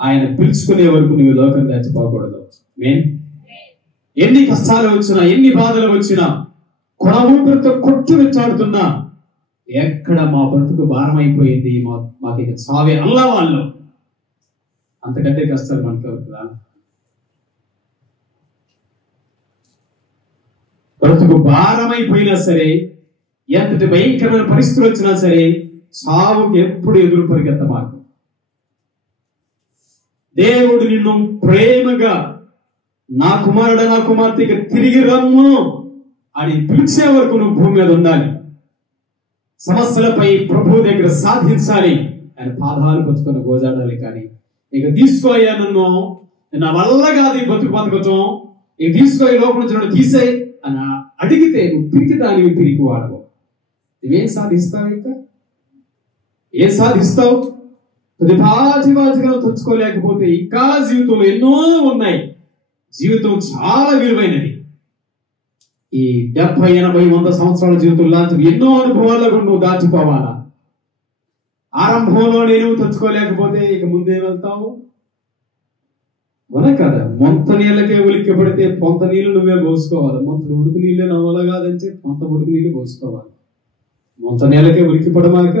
ఆయన పిలుచుకునే వరకు నువ్వు లోకం దాచిపోకూడదు. ఎన్ని కష్టాలు వచ్చినా, ఎన్ని బాధలు వచ్చినా, కొన ఊపిరితో కొట్టు వెచ్చాడుతున్నా, ఎక్కడ మా బ్రతుకు భారం అయిపోయింది, మాకు ఇక చావే అల్లా వాళ్ళు, అంతకంటే కష్టాలు మనకి అవుతుందా? బ్రతుకు భారమైపోయినా సరే, ఎంతటి భయంకరమైన పరిస్థితులు వచ్చినా సరే, చావుకి ఎప్పుడు ఎదురు పరిగెత్తమాకు. దేవుడు నిన్ను ప్రేమగా నా కుమారుడు, నా కుమార్తెకి తిరిగి రమ్ము అని పిలిచే వరకు నువ్వు భూమి మీద ఉండాలి. సమస్యలపై ప్రభు దగ్గర సాధించాలి. ఆయన పాదాలు పట్టుకొని గోజాడాలి. కానీ ఇక తీసుకోయ్యా, నన్ను నా వల్ల కాదు ఈ బతకటం, ఇక తీసుకో, ఈ లోపల నుంచి నన్ను తీసేయి అని అడిగితే నువ్వు పిరికి దానివి, పిరికి వాడవు. నువ్వేం సాధిస్తావు? ఇక ఏం సాధిస్తావు? ప్రతిభాజిగా తెచ్చుకోలేకపోతే ఇంకా జీవితంలో ఎన్నో ఉన్నాయి. జీవితం చాలా విలువైనది. ఈ 70, 80, 100 సంవత్సరాల జీవితంలో ఎన్నో అనుభవాలకు నువ్వు దాచిపోవాలా. ఆరంభంలో నేను తెచ్చుకోలేకపోతే ఇక ముందే వెళ్తావు. మన కదా, మొంత నీళ్ళకే ఉలిక్కి పడితే పొంత నీళ్ళు నువ్వే పోసుకోవాలి. మొంత ఉడుకు నీళ్ళే నవ్వాల కాదంటే పొంత ఉడుకు నీళ్ళు పోసుకోవాలి. మొంత నీళ్ళకే ఉలిక్కి పడమాక,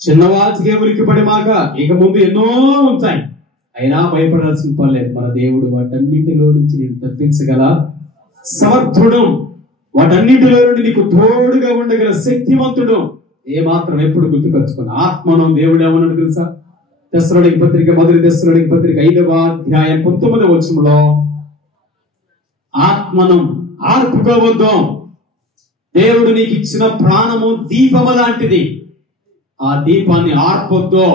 చిన్నవాటికే ఉలిక్కి పడమాక, ఇక ముందు ఎన్నో ఉంటాయి. అయినా భయపడాల్సిన పని లేదు. మన దేవుడు వాటన్నింటిలో నుంచి నేను తప్పించగల సమర్థుడు, వాటన్నింటిలో నుండి నీకు తోడుగా ఉండగల శక్తిమంతుడు. ఏమాత్రం ఎప్పుడు గుర్తుపరచుకుని ఆత్మను దేవుడు ఏమన్నాడు తెలుసా? తెస్సలోనికీ పత్రిక, మొదటి తెస్సలోనికీ పత్రిక 5వ అధ్యాయం 19వ వచనంలో, ఆత్మను ఆర్పుకోవద్దు. దేవుడు నీకు ఇచ్చిన ప్రాణము దీపము లాంటిది. ఆ దీపాన్ని ఆర్పొద్దు.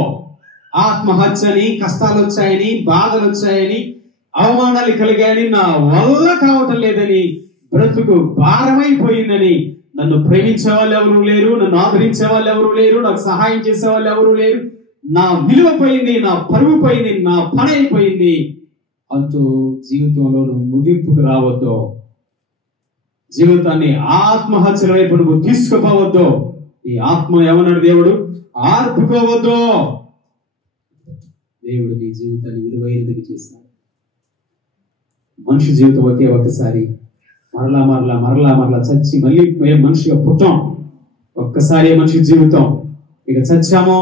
ఆత్మహత్యని, కష్టాలు వచ్చాయని, బాధలు వచ్చాయని, అవమానాలు కలిగాయని, నా వల్ల కావటం లేదని, బ్రతుకు భారమైపోయిందని, నన్ను ప్రేమించే వాళ్ళు ఎవరు లేరు, నన్ను ఆదరించే వాళ్ళు ఎవరు లేరు, నాకు సహాయం చేసే వాళ్ళు ఎవరు లేరు, నా విలువ పోయింది, నా పరువు పోయింది, నా పని అయిపోయింది అంటూ జీవితంలో నువ్వు ముగింపుకు రావద్దు. జీవితాన్ని ఆత్మహత్యల వైపు నువ్వు తీసుకుపోవద్దు. ఈ ఆత్మ ఏమన్నాడు దేవుడు? ఆర్పుకోవద్దు. దేవుడు నీ జీవితాన్ని విలువైనదిగా చేశాడు. మనిషి జీవితం ఒకే ఒకసారి, మరలా మరలా మరలా మరలా చచ్చి మళ్ళీ మనిషిగా పుట్టాం. ఒక్కసారి మనిషి జీవితం. ఇక చచ్చామో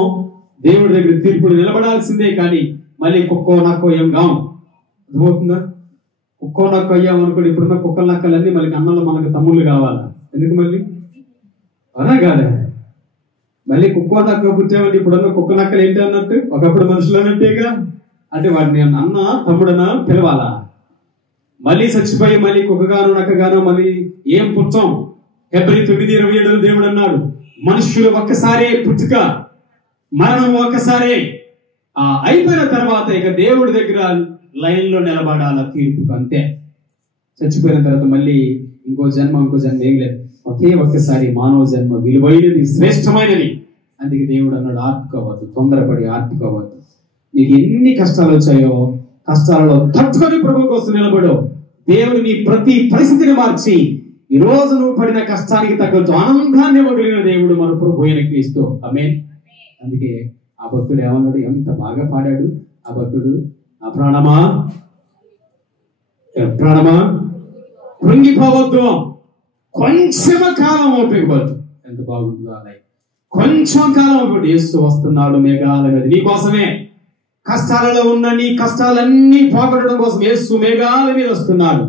దేవుడి దగ్గర తీర్పుడు నిలబడాల్సిందే. కానీ మళ్ళీ కుక్కో నక్కో ఏం కావు. అర్థమవుతుందా? కుక్కో నక్కో అయ్యాం అనుకోండి, ఇప్పుడున్న కుక్కల నక్కలన్నీ మళ్ళీ అన్నంలో మనకు తమ్ముళ్ళు కావాలా? ఎందుకు మళ్ళీ? అలా కాదా? మళ్ళీ కుక్కో నక్క పుట్టామంటే ఇప్పుడున్న కుక్క నక్కలు ఏంటి అన్నట్టు, ఒకప్పుడు మనుషులు అన్నట్టేగా. అంటే వాడిని అన్న తమ్ముడనా పిలవాలా? మళ్ళీ చచ్చిపోయి మళ్ళీ కుక్కగాను నక్కగాను మళ్ళీ ఏం పుట్టం. హెబ్రీ 9:27 దేవుడు అన్నాడు, మనుష్యులు ఒక్కసారే పుట్టుక, మరణం ఒక్కసారే, అయిపోయిన తర్వాత ఇక దేవుడి దగ్గర లైన్లో నిలబడాల తీర్పుకు, అంతే. చచ్చిపోయిన తర్వాత మళ్ళీ ఇంకో జన్మ ఏం లేదు. ఒక్కసారి మానవ జన్మ విలువైనది, శ్రేష్టమైనది. అందుకే దేవుడు అన్నాడు, ఆర్పుకోవద్దు, తొందరపడి ఆర్పుకోవద్దు. నీకు ఎన్ని కష్టాలు వచ్చాయో కష్టాలలో తట్టుకొని ప్రభు కోసం నిలబడు. దేవుడు నీ ప్రతి పరిస్థితిని మార్చి ఈ రోజు నువ్వు పడిన కష్టానికి తగ్గట్టు ఆనందాన్ని ఇవ్వగలిగిన దేవుడు మన ప్రభు అయిన క్రీస్తు. ఆమేన్. అందుకే ఆ భక్తుడు ఏమన్నాడు, ఎంత బాగా పాడాడు ఆ భక్తుడు, ఆ ప్రాణమా కృంగిపోవద్దు, కొంచెం కాలం ఓపికవద్దు. ఎంత బాగుంటుందో అలా, కొంచెం కాలం ఓపిక. యేసు వస్తున్నాడు మేఘాల మీద నీకోసమే. కష్టాలలో ఉన్న నీ కష్టాలన్నీ పోగొట్టడం కోసం యేసు మేఘాల మీద వస్తున్నాడు.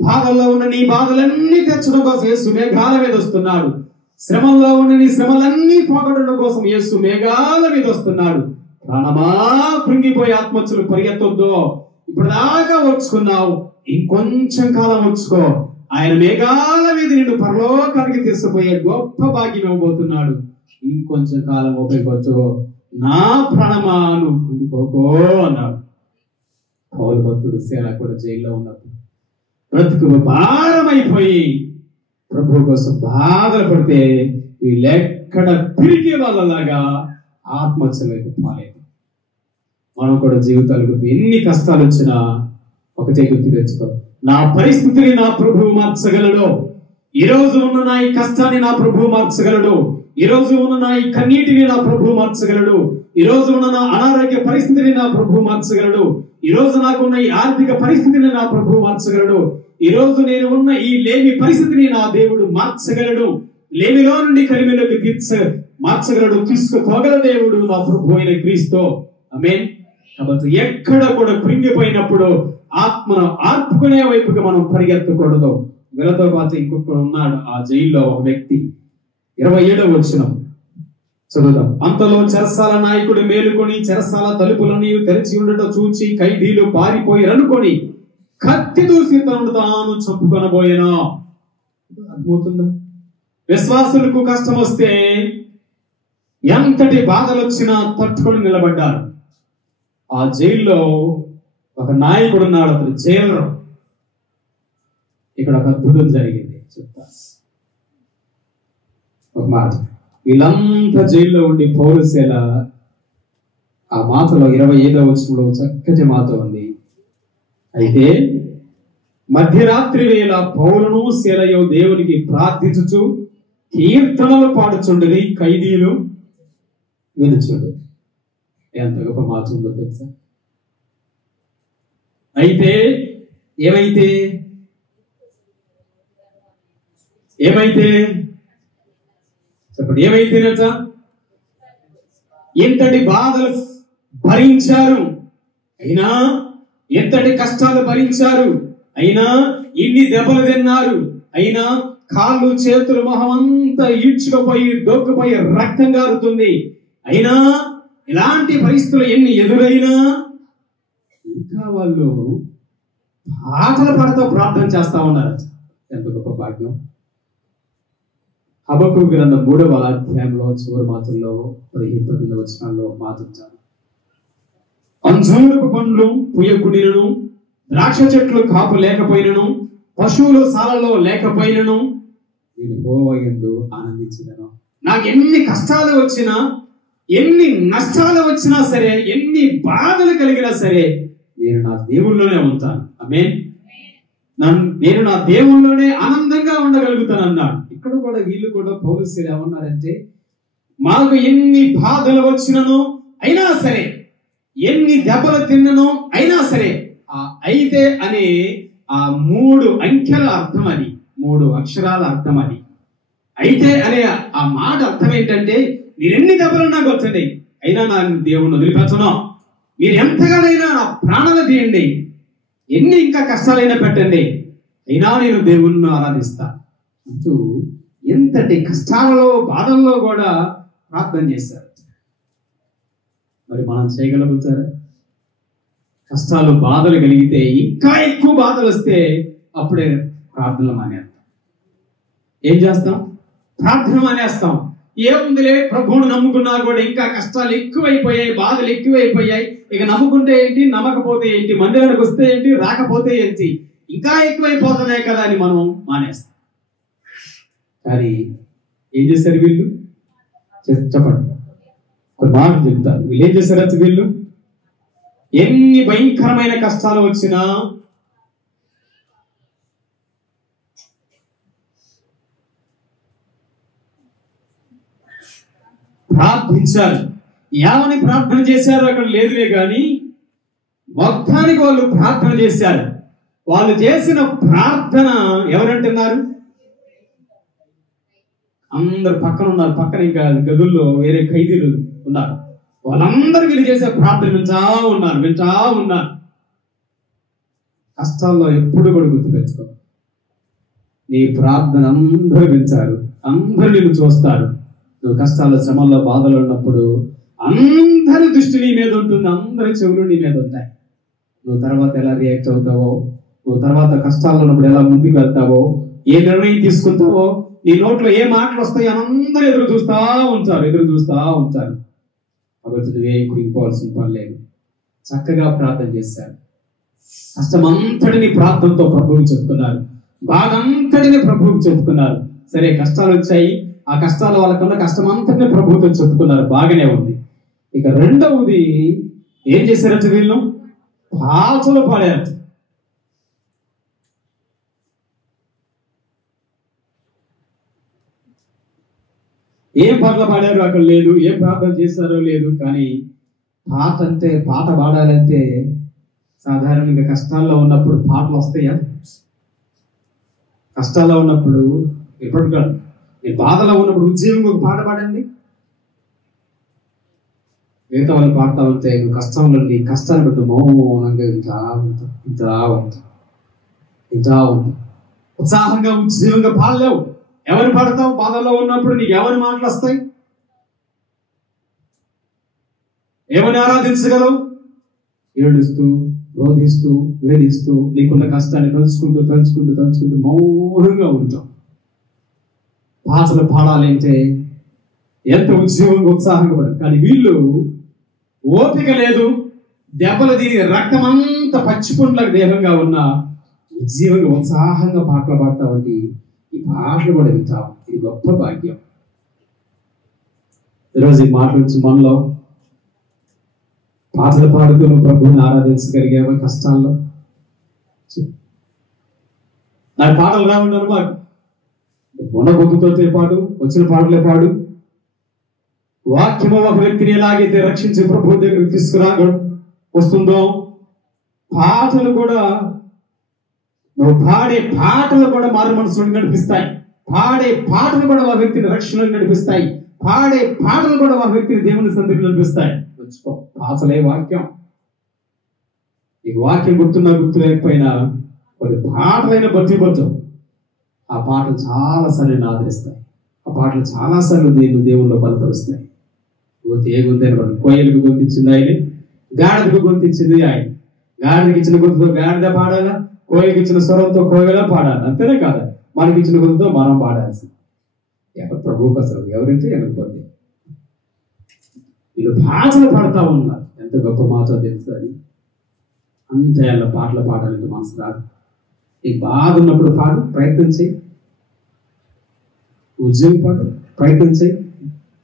బాధల్లో ఉన్న నీ బాధలన్నీ తెచ్చడం కోసం యేసు మేఘాల మీద వస్తున్నాడు. శ్రమల్లో ఉన్న నీ శ్రమలన్నీ పోగొట్టడం కోసం యేసు మేఘాల మీద వస్తున్నాడు. ప్రాణమా కృంగిపోయి ఆత్మహత్యలు పరిగెత్తొద్దు. ఇప్పుడు దాకా వచ్చుకున్నావు, ఇంకొంచెం కాలం వచ్చుకో. ఆయన మేఘాల మీద నిన్ను పరలోకానికి తీసుకుపోయే గొప్ప భాగ్యం ఇవ్వబోతున్నాడు. ఇంకొంచెం కాలం ఉపయోగించు, నా ప్రాణమా నువ్వు కృంగిపోకో అన్నాడు. పౌలు భక్తుడు సేన కూడా జైల్లో ఉన్నప్పుడు బ్రతుకు భారమైపోయి ప్రభు కోసం బాధలు పడితే వీళ్ళెక్కడ పిరిగే వాళ్ళలాగా ఆత్మహత్య వైపు పాలేదు. మనం కూడా జీవితాలకు ఎన్ని కష్టాలు వచ్చినా ఒకటే గుర్తు తెచ్చుకో, నా పరిస్థితిని నా ప్రభువు మార్చగలడు. ఈ రోజు ఉన్న నా ఈ కష్టాన్ని నా ప్రభువు మార్చగలడు. ఈ రోజు ఉన్న నా ఈ కన్నీటిని నా ప్రభువు మార్చగలడు. ఈ రోజు ఉన్న నా అనారోగ్య పరిస్థితిని నా ప్రభువు మార్చగలడు. ఈ రోజు నాకున్న ఈ ఆర్థిక పరిస్థితిని నా ప్రభువు మార్చగలడు. ఈ రోజు నేను ఉన్న ఈ లేమి పరిస్థితిని నా దేవుడు మార్చగలడు. లేమిలో నుండి కలిమిలోకి మార్చగలడు. తీసుకుపోగల దేవుడు నా ప్రభువు అయిన క్రీస్తు. ఆమేన్. కాబట్టి ఎక్కడ కూడా కృంగిపోయినప్పుడు ఆత్మను ఆర్పుకునే వైపుకి మనం పరిగెత్తకూడదు. వీళ్ళతో పాటు ఇంకొకడు ఉన్నాడు ఆ జైల్లో ఒక వ్యక్తి. 27వ వచనం చదువుదాం. అంతలో చెరసాల నాయకుడు మేలుకొని చెరసాల తలుపులని తెరిచి ఉండటం చూచి ఖైదీలు పారిపోయి రనుకొని కత్తి దూసి తనను తాను చంపుకొనబోయేనా. అర్థమవుతుందా? విశ్వాసులకు కష్టం వస్తే ఎంతటి బాధలు వచ్చినా తట్టుకొని నిలబడ్డారు. ఆ జైల్లో ఒక నాయకుడు ఉన్నాడు, అతను జైలరు. ఇక్కడ ఒక అద్భుతం జరిగింది, చెప్తా ఒక మాట. వీళ్ళంతా జైల్లో ఉండి పౌలు సేన ఆ మాటలో 25వ వచనంలో చక్కటి మాట ఉంది. అయితే మధ్యరాత్రి వేళ పౌలును సేలయు దేవునికి ప్రార్థించుచు కీర్తనలు పాడుచుండని ఖైదీలు వినుచుండు. ఎంత గొప్ప మాట ఉందో తెలుసా? అయితే ఏమైతే చెప్పండి, ఏమైతేనట? ఎంతటి బాధలు భరించారు, అయినా ఎంతటి కష్టాలు భరించారు, అయినా ఇన్ని దెబ్బలు తిన్నారు, అయినా కాళ్ళు చేతులు మొహం అంతా ఈడ్చుకుపోయి డొక్కుపోయి రక్తం గారుతుంది, అయినా ఇలాంటి పరిస్థితులు ఎన్ని ఎదురైనా ఇంకా వాళ్ళు పాటలు పాడుతూ ప్రార్థన చేస్తా ఉన్నారు. ఎంత గొప్ప భాగ్యం! హబక్కూకు గ్రంథం 3వ అధ్యాయంలో చివరి మాటల్లో 17-18 వచనాల్లో మాట్లాడుతాను. అంజూరపు పండ్లు పుయ్యకుడినను, ద్రాక్ష చెట్లు కాపు లేకపోయినను, పశువులు సాలలో లేకపోయినను నేను యెహోవా యందు ఆనందించెదను. నాకు ఎన్ని కష్టాలు వచ్చినా, ఎన్ని నష్టాలు వచ్చినా సరే, ఎన్ని బాధలు కలిగినా సరే నేను నా దేవుళ్ళలోనే ఉంటాను. ఆమేన్. నేను నా దేవుళ్ళలోనే ఆనందంగా ఉండగలుగుతాను అన్నాడు. ఇక్కడ కూడా వీళ్ళు కూడా పౌలు సేన ఏమన్నారంటే, మాకు ఎన్ని బాధలు వచ్చినను అయినా సరే, ఎన్ని దెబ్బలు తిన్నను అయినా సరే, ఆ అయితే అనే ఆ 3 అంకెల అర్థం అది, 3 అక్షరాల అర్థం అది. అయితే అనే ఆ మాట అర్థం ఏంటంటే, మీరు ఎన్ని దెబ్బలున్నా కొట్టండి, అయినా నా దేవుణ్ణి వదిలిపెట్టను. మీరు ఎంతగానైనా నా ప్రాణాలు తీయండి, ఎన్ని ఇంకా కష్టాలైనా పెట్టండి, అయినా నేను దేవుణ్ణి ఆరాధిస్తా అంటూ ఎంతటి కష్టాలలో బాధల్లో కూడా ప్రార్థన చేశారు. మరి మనం చేయగలుగుతారా? కష్టాలు బాధలు కలిగితే, ఇంకా ఎక్కువ బాధలు వస్తే అప్పుడే ప్రార్థనలు మానేస్తాం. ఏం చేస్తాం? ప్రార్థన మానేస్తాం. ఏముందిలే, ప్రభువును నమ్ముకున్నా కూడా ఇంకా కష్టాలు ఎక్కువైపోయాయి, బాధలు ఎక్కువైపోయాయి, ఇక నమ్ముకుంటే ఏంటి, నమ్మకపోతే ఏంటి, మందిరానికి వస్తే ఏంటి, రాకపోతే ఏంటి, ఇంకా ఎక్కువైపోతున్నాయి కదా అని మనం మానేస్తాం. కానీ ఏం చేశారు వీళ్ళు? చెప్పండి, కొన్ని మాటలు చెప్తారు. వీళ్ళు ఏం చేశారు? వీళ్ళు ఎన్ని భయంకరమైన కష్టాలు వచ్చినా ప్రార్థించారు. ఏమని ప్రార్థన చేశారు అక్కడ లేదులే కానీ మొత్తానికి వాళ్ళు ప్రార్థన చేశారు. వాళ్ళు చేసిన ప్రార్థన ఎవరంటున్నారు? అందరు పక్కన ఉన్నారు, పక్కన ఇంకా గదుల్లో వేరే ఖైదీలు ఉన్నారు. వాళ్ళందరూ వీళ్ళు చేసే ప్రార్థన వింటా ఉన్నారు. కష్టాల్లో ఎప్పుడు కూడా గుర్తుపెట్టుకో, నీ ప్రార్థన అందరూ వింటారు, అందరూ నిన్ను చూస్తారు. నువ్వు కష్టాల, శ్రమల్లో, బాధలు ఉన్నప్పుడు అందరి దృష్టి నీ మీద ఉంటుంది, అందరి చెవులు నీ మీద ఉంటాయి. నువ్వు తర్వాత ఎలా రియాక్ట్ అవుతావో, నువ్వు తర్వాత కష్టాల్లో ఉన్నప్పుడు ఎలా ముందుకు వెళ్తావో, ఏ నిర్ణయం తీసుకుంటావో, నీ నోట్లో ఏ మాటలు వస్తాయో అందరూ ఎదురు చూస్తా ఉంటారు. కాబట్టి నువ్వే కురిగిపోవాల్సిన పని లేదు. చక్కగా ప్రార్థన చేశారు. కష్టమంతటిని ప్రార్థనతో ప్రభువుకి చెప్పుకున్నారు, బాధ అంతటిని ప్రభువుకి చెప్పుకున్నారు. సరే, కష్టాలు వచ్చాయి, ఆ కష్టాల వాళ్ళకన్నా కష్టమంతటిని ప్రభువుతో చెప్పుకున్నారు, బాగానే ఉంది. ఇక రెండవది ఏం చేశారంటే వీళ్ళు పాటలు పాడారు. ఏం పాటలు పాడారు అక్కడ లేదు, ఏం ప్రార్థన చేశారో లేదు. కానీ పాట పాడాలంటే సాధారణంగా కష్టాల్లో ఉన్నప్పుడు పాటలు వస్తాయా? కష్టాల్లో ఉన్నప్పుడు ఎప్పుడు కాదు, నేను బాధలో ఉన్నప్పుడు ఉద్యోగం ఒక పాట పాడండి. మిగతా వాళ్ళు పాడుతూ ఉంటే నువ్వు కష్టంలో నీ కష్టాన్ని బట్టి మౌనంగా ఇంతా ఉంటావు. ఉత్సాహంగా ఉద్యోగంగా పాడలేవు. ఎవరు పాడతావు? బాధల్లో ఉన్నప్పుడు నీకు ఎవరి మాటలు వస్తాయి? ఏమని ఆరాధించగలవు? ఏడుస్తూ, రోధిస్తూ, వేధిస్తూ, నీకున్న కష్టాన్ని తలుచుకుంటూ మౌనంగా ఉంటాం. పాటలు పాడాలి అంటే ఎంత ఉద్యోగంగా, ఉత్సాహంగా పడాలి. కానీ వీళ్ళు ఓపిక లేదు, దెబ్బలు తిని రక్తమంతా పచ్చిపుండ్లకు దేహంగా ఉన్న ఉద్యోగంగా, ఉత్సాహంగా పాటలు పాడుతూ ఉండి ఈ పాటలు కూడా వింటాం. ఇది గొప్ప భాగ్యం. ఈరోజు ఈ మాటల నుంచి మనలో పాటలు పాడుతూ నువ్వు ప్రభువుని ఆరాధించగలిగావా? కష్టాల్లో నాకు పాటలు రావుండను, మాకు ఉన్న గొంతుతో పాడు, వచ్చిన పాటలే పాడు. వాక్యము ఒక వ్యక్తిని ఎలాగైతే రక్షించి ప్రభు దగ్గరికి వస్తుందో, పాటలు కూడా, నువ్వు పాడే పాటలు కూడా మారు మనసులను నడిపిస్తాయి. పాడే పాటలు కూడా ఆ వ్యక్తిని రక్షణకు నడిపిస్తాయి. పాడే పాటలు కూడా ఆ వ్యక్తిని దేవుని సన్నిధికి నడిపిస్తాయి. పాటలే వాక్యం. నీకు వాక్యం గుర్తున్నా గుర్తు లేకపోయినా కొన్ని పాటలైన బట్టి ఆ పాటలు చాలాసార్లు నేను ఆదరిస్తాయి. ఆ పాటలు చాలాసార్లు దేవుల్లో బలపరుస్తాయి. ఏ గొంతైన కోయలకు గొంతించింది ఆయన, గాడిదకు గొంతించింది ఆయన. గాడిదకి ఇచ్చిన గొంతుతో గాడిద పాడాలా, కోయకి ఇచ్చిన స్వరంతో కోయలా పాడాలి, అంతేనే కాదా? మనకి ఇచ్చిన గొంతుతో మనం పాడాల్సింది. ఎవరు ప్రభువుకు అసలు ఎవరైతే ఎవరిపోతే వీళ్ళు పాటలు పాడుతూ ఉన్నారు. ఎంత గొప్ప మాట తెలుసు అది. అంతే అలా పాటలు పాడాలంటే మనసు రాదు. నీకు బాధ ఉన్నప్పుడు పాడు, ప్రయత్నం చేయి. ఉద్యోగం పాడు, ప్రయత్నం చేయి.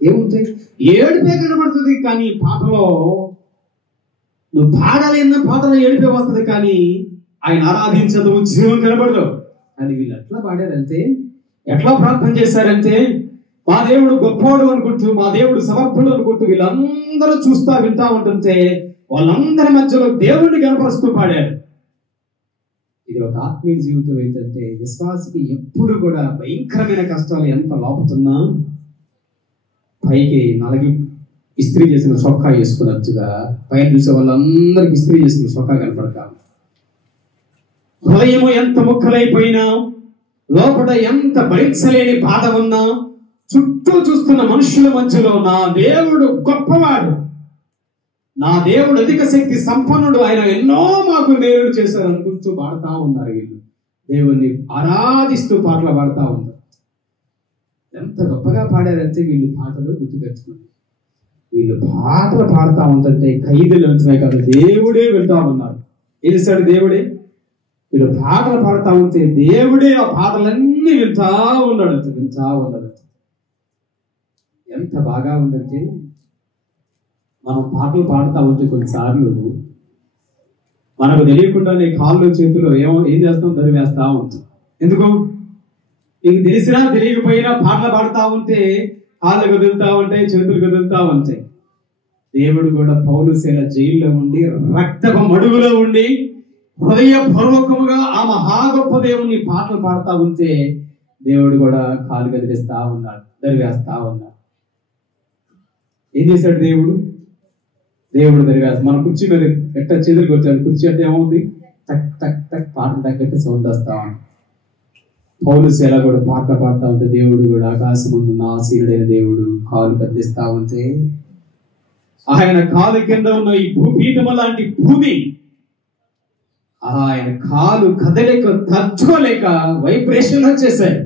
ఏముంటాయి? ఏడుపే కనబడుతుంది. కానీ పాటలో నువ్వు పాడాలి అన్న పాటలో ఏడుపే వస్తుంది, కానీ ఆయన ఆరాధించదు, ఉద్యోగం కనబడదు. కానీ వీళ్ళు ఎట్లా పాడారంటే, ఎట్లా ప్రార్థన చేశారంటే, మా దేవుడు గొప్పవాడు అనుకుంటూ, మా దేవుడు సమర్థుడు అనుకుంటూ వీళ్ళందరూ చూస్తా వింటా ఉంటుంటే వాళ్ళందరి మధ్యలో దేవుడిని కనపరుస్తూ పాడారు. ఇది ఒక ఆత్మీయ జీవితం. ఏంటంటే విశ్వాసికి ఎప్పుడు కూడా భయంకరమైన కష్టాలు ఎంత లోపుతున్నా పైకి నలగి ఇస్త్రీ చేసిన చొక్కా వేసుకున్నట్టుగా పైన చూసే వాళ్ళందరికీ ఇస్త్రీ చేసిన చొక్కా కనపడతాం. హృదయము ఎంత ముక్కలైపోయినా, లోపల ఎంత భరించలేని బాధ ఉన్నా, చుట్టూ చూస్తున్న మనుషుల మధ్యలో నా దేవుడు గొప్పవాడు, నా దేవుడు అధిక శక్తి సంపన్నుడు, ఆయన ఎన్నో మాకు దేవుడు చేశారు అనుకుంటూ పాడుతూ ఉన్నారు. వీళ్ళు దేవుణ్ణి ఆరాధిస్తూ పాటలు పాడుతూ ఉన్నారు. ఎంత గొప్పగా పాడారంటే వీళ్ళు పాటలు గుర్తుపెట్టుకున్నారు. వీళ్ళు పాటలు పాడుతూ ఉంటుంటే ఖైదీలు వెళ్తున్నాయి కదా, దేవుడే వెళ్తా ఉన్నారు. ఏం చేశాడు దేవుడే? వీళ్ళు పాటలు పాడుతూ ఉంటే దేవుడే ఆ పాటలన్నీ వింటా ఉన్నాడు. ఎంత బాగా ఉందంటే, మనం పాటలు పాడుతూ ఉంటే కొన్నిసార్లు మనకు తెలియకుండానే కాళ్ళు చేతులు ఏం చేస్తాం, దరివేస్తా ఉంటాం. ఎందుకు? నీకు తెలిసినా తెలియకపోయినా పాటలు పాడుతూ ఉంటే కాళ్ళు కదులుతూ ఉంటాయి, చేతులు కదులుతూ ఉంటాయి. దేవుడు కూడా పౌలు శీల జైల్లో ఉండి, రక్తపు మడుగులో ఉండి, హృదయపూర్వకముగా ఆ మహా గొప్ప దేవుణ్ణి పాటలు పాడుతూ ఉంటే దేవుడు కూడా కాలు కదిలిస్తా ఉన్నాడు, దరివేస్తా ఉన్నాడు. ఏం చేశాడు దేవుడు? దరివేస్తా. మన కుర్చీ మీద ఎట్ట చేతులు కొట్టాడు. కుర్చీ అంటే ఏమవుతుంది? టక్ టక్ టక్ పాటలు తగ్గట్టు సౌండ్ వస్తా ఉంది. పౌలు శీల కూడా పాటలు పాడుతూ ఉంటే దేవుడు కూడా ఆకాశం ముందు ఆసీనుడైన దేవుడు కాలు కదిలిస్తా ఉంటే, ఆయన కాలు కింద ఉన్న ఈ భూపీఠము లాంటి భూమి ఆయన కాలు కదలిక తట్టుకోలేక వైబ్రేషన్ వచ్చేసాయి.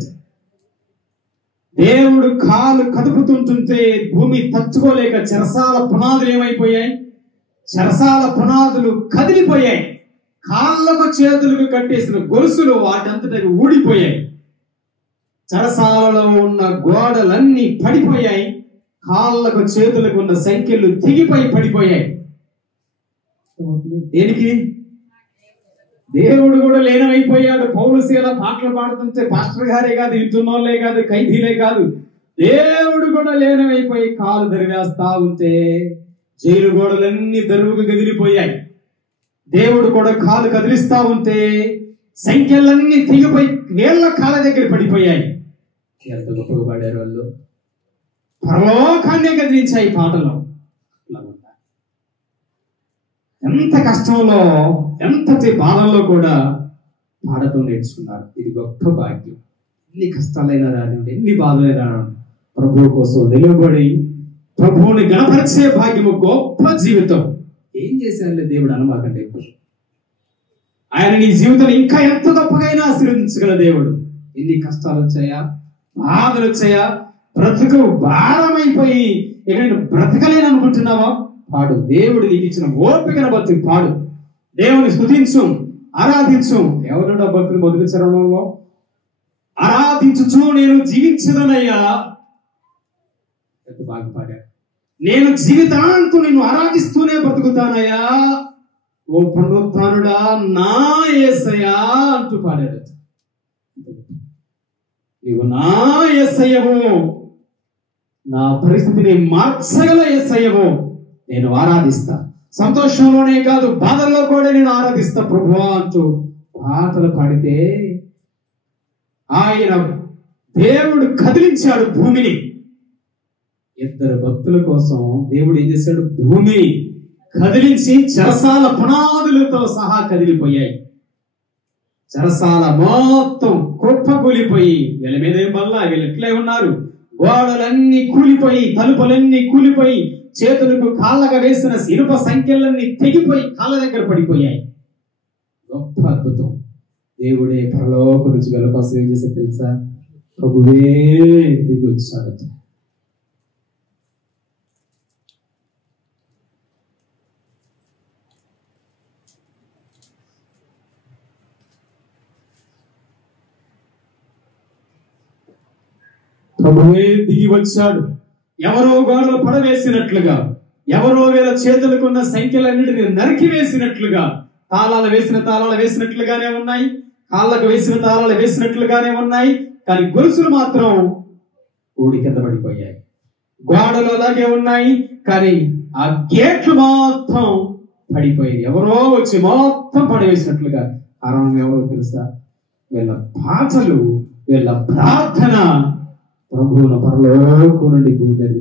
దేవుడు కాలు కదుపుతుంటుంటే భూమి తట్టుకోలేక చెరసాల పునాదులు ఏమైపోయాయి? చెరసాల పునాదులు కదిలిపోయాయి. కాళ్ళకు చేతులకు కట్టేసిన గొలుసులు వాటంతట ఊడిపోయాయి. చెరసాలలో ఉన్న గోడలన్నీ పడిపోయాయి. కాళ్ళకు చేతులకు ఉన్న సంఖ్యలు తెగిపోయి పడిపోయాయి. దేనికి? దేవుడు కూడా లీనమైపోయాడు. పౌలు శీల పాటలు పాడుతుంటే పాస్టర్ గారే కాదు, ఇంటున్నోళ్ళే కాదు, ఖైదీలే కాదు, దేవుడు కూడా లీనమైపోయి కాలు దరివేస్తా ఉంటే జైలు గోడలన్నీ దరువుకు కదిలిపోయాయి. దేవుడు కూడా కాలు కదిలిస్తా ఉంటే సంఖ్యలన్నీ తెగిపోయి వేళ్ల కాళ్ళ దగ్గర పడిపోయాయి. ఎంత గొప్పగా పాడారు వాళ్ళు. పరలోకాన్నే కదిలించాయి పాటలో. ఎంత కష్టంలో, ఎంతటి బాధల్లో కూడా పాడుతూ నేర్చుకున్నారు. ఇది గొప్ప భాగ్యం. ఎన్ని కష్టాలైనా రానివ్వండి, ఎన్ని బాధలైనా రానివ్వండి, ప్రభువు కోసం నిలబడి ప్రభువుని గణపరిచే భాగ్యము గొప్ప జీవితం. ఏం చేశారులే దేవుడు అనమాకంటే, ఆయన నీ జీవితాన్ని ఇంకా ఎంత గొప్పగా ఆశీర్వదించగల దేవుడు. ఎన్ని కష్టాలు వచ్చాయా, బాధలు వచ్చాయా, బ్రతుకు భారమైపోయి ఇక నేను బ్రతకలేను అనుకుంటున్నావా? పాడు. దేవుడు నీకు ఇచ్చిన ఓపికను బట్టి పాడు. దేవుని స్తుతించు, ఆరాధించు. ఎవరున్నా భక్తులు మొదటి చరణంలో ఆరాధించుచు నేను జీవించదనయ్యా. ఎంత బాగా పాడాడు. నేను జీవితాంతం నిన్ను ఆరాధిస్తూనే బ్రతుకుతానయ్యా, ఓ పునరుత్థానుడా నా యేసయ్యా అంటూ పాడాడు. నీవు నా యేసయ్యవు, నా పరిస్థితిని మార్చగల యేసయ్యవు, నేను ఆరాధిస్తా. సంతోషంలోనే కాదు, బాధల్లో కూడా నేను ఆరాధిస్తా ప్రభువా అంటూ పాటలు పాడితే ఆయన దేవుడు కదిలించాడు భూమిని. ఇద్దరు భక్తుల కోసం దేవుడు ఏం చేశాడు? భూమిని కదిలించి చెరసాల పునాదులతో సహా కదిలిపోయాయి. చెరసాల మొత్తం కుప్పకూలిపోయి, వీళ్ళ మీద ఏం బల్లా, వీళ్ళు ఎట్లే ఉన్నారు, గోడలన్నీ కూలిపోయి, తలుపులన్నీ కూలిపోయి, చేతులకు కాళ్ళగా వేసిన ఇనుప సంఖ్యలన్నీ తెగిపోయి కాళ్ళ దగ్గర పడిపోయాయి. గొప్ప అద్భుతం. దేవుడే పరలోక నుంచి వీళ్ళ కోసం ఏం చేసే తెలుసా? ప్రభువే దిగి వచ్చాడట. ప్రభువే దిగి వచ్చాడు. ఎవరో గోడలు పడవేసినట్లుగా, ఎవరో వీళ్ళ చేతులకున్న సంఖ్యలన్నిటిని నరికి వేసినట్లుగా, తాళాలు వేసినట్లుగానే ఉన్నాయి, కాళ్ళకు వేసిన తాళాలు వేసినట్లుగానే ఉన్నాయి. కానీ గొలుసులు మాత్రం ఊడి కింద పడిపోయాయి. గోడలు అలాగే ఉన్నాయి, కానీ ఆ గేట్లు మాత్రం పడిపోయాయి. ఎవరో వచ్చి మొత్తం పడవేసినట్లుగా. కారణం ఎవరో తెలుసా? వీళ్ళ పాటలు, వీళ్ళ ప్రార్థన ప్రభువుల పరలోకం నుండి భూమి మీద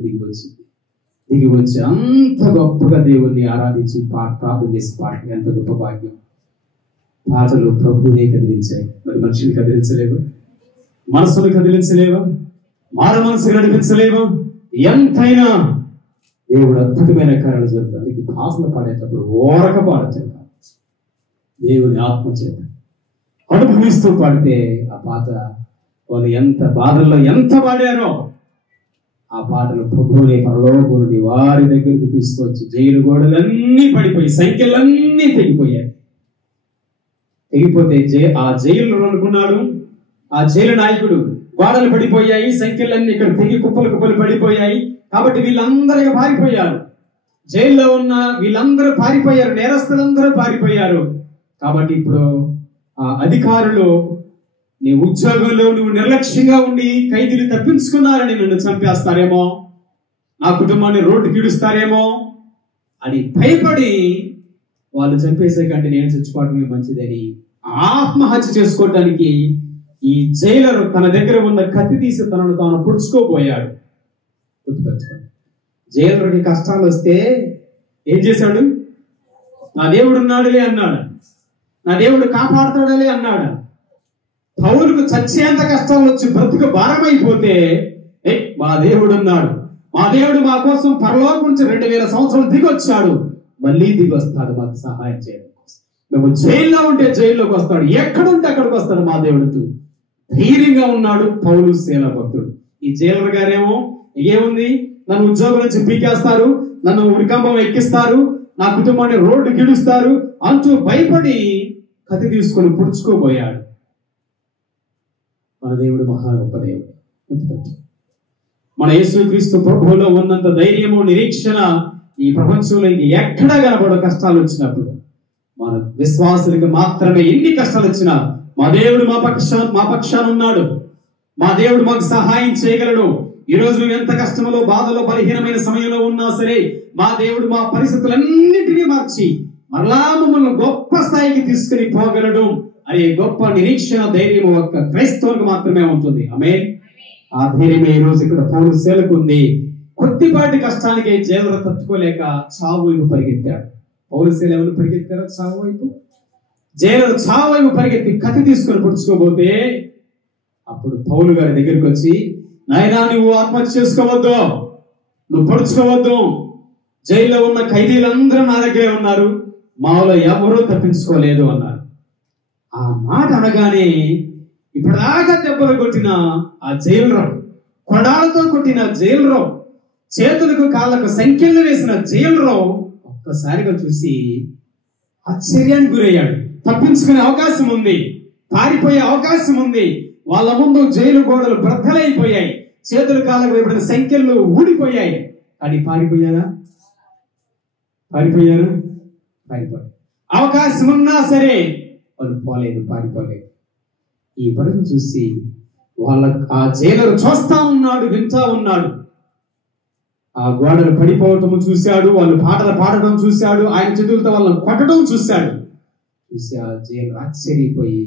దిగి వచ్చి అంత గొప్పగా దేవుణ్ణి ఆరాధించి ప్రార్థన చేసి పాట. ఎంత గొప్ప భాగ్యం. పాటలు ప్రభువునే కదిలించాయి. మరి మనిషిని కదిలించలేవు, మనసును కదిలించలేవా, మార మనసు నడిపించలేవా? ఎంతైనా దేవుడు అద్భుతమైన కార్యాలు జరుగుతాయి. అందుకే పాటలు పాడేటప్పుడు ఓరక పాడచ్చు. దేవుని ఆత్మ చేత అనుభవిస్తూ పాడితే ఆ పాట వాళ్ళు ఎంత బాధల్లో ఎంత పాడారో ఆ పాటలు ప్రభువుని పరలోకం నుండి వారి దగ్గరికి తీసుకొచ్చి జైలు గోడలన్నీ పడిపోయి సంఖ్యలన్నీ తెగిపోయాయి. తెగిపోతే ఆ జైలు అనుకున్నాడు, ఆ జైలు నాయకుడు గోడలు పడిపోయాయి, సంఖ్యలన్నీ ఇక్కడ తెగి కుప్పలు పడిపోయాయి కాబట్టి వీళ్ళందరూ పారిపోయారు. జైల్లో ఉన్న వీళ్ళందరూ పారిపోయారు, నేరస్తులందరూ పారిపోయారు. కాబట్టి ఇప్పుడు ఆ అధికారులు నీ ఉద్యోగంలో నువ్వు నిర్లక్ష్యంగా ఉండి ఖైదీలు తప్పించుకున్నారని నన్ను చంపేస్తారేమో, నా కుటుంబాన్ని రోడ్డుకి ఈడుస్తారేమో అని భయపడి వాళ్ళు చంపేసే కంటే నేను చచ్చిపోవడమే మంచిదని ఆత్మహత్య చేసుకోవడానికి ఈ జైలర్ తన దగ్గర ఉన్న కత్తి తీసి తనను తాను పొడుచుకోబోయాడు. గుర్తుపెట్టుకోండి, జైలర్కి కష్టాలు వస్తే ఏం చేశాడు? నా దేవుడు ఉన్నాడులే అన్నాడు, నా దేవుడు కాపాడుతాడులే అన్నాడు. పౌలుకు చచ్చేంత కష్టాలు వచ్చి బ్రతుకు భారమైపోతే మా దేవుడు ఉన్నాడు, మా దేవుడు మా కోసం పరలోకం నుంచి 2000 సంవత్సరాలు దిగొచ్చాడు, మళ్ళీ దిగొస్తాడు మాకు సహాయం చేయడం కోసం. మేము జైల్లో ఉంటే జైల్లోకి వస్తాడు, ఎక్కడుంటే అక్కడికి వస్తాడు మా దేవుడితో ధైర్యంగా ఉన్నాడు పౌలు శీల భక్తుడు. ఈ జైలర్ గారేమో ఏముంది, నన్ను ఉద్యోగం నుంచి పీకేస్తారు, నన్ను ఉరికంబం ఎక్కిస్తారు, నా కుటుంబాన్ని రోడ్డు గిడుస్తారు అంటూ భయపడి కత్తి తీసుకొని పుడుచుకోబోయాడు. మన దేవుడు మహా గొప్ప దేవుడు. మన యేసుక్రీస్తు ప్రభువులో ఉన్నంత ధైర్యము నిరీక్షణ ఈ ప్రపంచంలో ఇంక ఎక్కడా కనబడో. కష్టాలు వచ్చినప్పుడు మన విశ్వాసులకు మాత్రమే ఎన్ని కష్టాలు వచ్చినా మా దేవుడు మా పక్షాన ఉన్నాడు, మా దేవుడు మాకు సహాయం చేయగలడు. ఈ రోజు నువ్వు ఎంత కష్టంలో బాధలో బలహీనమైన సమయంలో ఉన్నా సరే మా దేవుడు మా పరిస్థితులన్నిటినీ మార్చి మరలా మమ్మల్ని గొప్ప స్థాయికి తీసుకుని పోగలడు అనే గొప్ప నిరీక్షణ ధైర్యం ఒక్క క్రైస్తవులకు మాత్రమే ఉంటుంది. ఆమేన్. ఆ ధైర్యమే ఈ రోజు ఇక్కడ పౌలు శీలకు ఉంది. కొద్దిపాటి కష్టానికి జైలు తట్టుకోలేక చావు వైపు పరిగెత్తాడు. పౌలు శీల ఎవరు పరిగెత్తారో చావు వైపు, జైలు చావు వైపు పరిగెత్తి కత్తి తీసుకొని పుడుచుకోబోతే అప్పుడు పౌలు గారి దగ్గరికి వచ్చి, నాయనా నువ్వు ఆత్మహత్య చేసుకోవద్దు, నువ్వు పొడుచుకోవద్దు, జైల్లో ఉన్న ఖైదీలందరూ నా దగ్గరే ఉన్నారు, మాలో ఎవరూ తప్పించుకోలేదు అన్నారు. ఆ మాట అనగానే ఇప్పటిదాకా దెబ్బలు కొట్టిన ఆ జైలురావు, కొడాలతో కొట్టిన జైలురావు, చేతులకు కాళ్ళకు సంఖ్యలు వేసిన జైలురావు ఒక్కసారిగా చూసి ఆశ్చర్యానికి గురయ్యాడు. తప్పించుకునే అవకాశం ఉంది, పారిపోయే అవకాశం ఉంది. వాళ్ళ ముందు జైలు గోడలు బ్రద్దలైపోయాయి, చేతులు కాళ్ళకు వేయబడిన సంఖ్యలు ఊడిపోయాయి. కానీ పారిపోయారా? పారిపోయారు? పారిపోయారు. అవకాశం ఉన్నా సరే వాళ్ళు పోలేదు, పారిపోలేదు. ఈ పరిస్థితి చూసి వాళ్ళ ఆ జైలరు చూస్తా ఉన్నాడు, వింటా ఉన్నాడు. ఆ గోడలు పడిపోవటం చూశాడు, వాళ్ళు పాటలు పాడటం చూశాడు, ఆయన చేతులతో వాళ్ళని కొట్టడం చూశాడు. చూసి ఆ జైలు ఆశ్చర్యపోయి,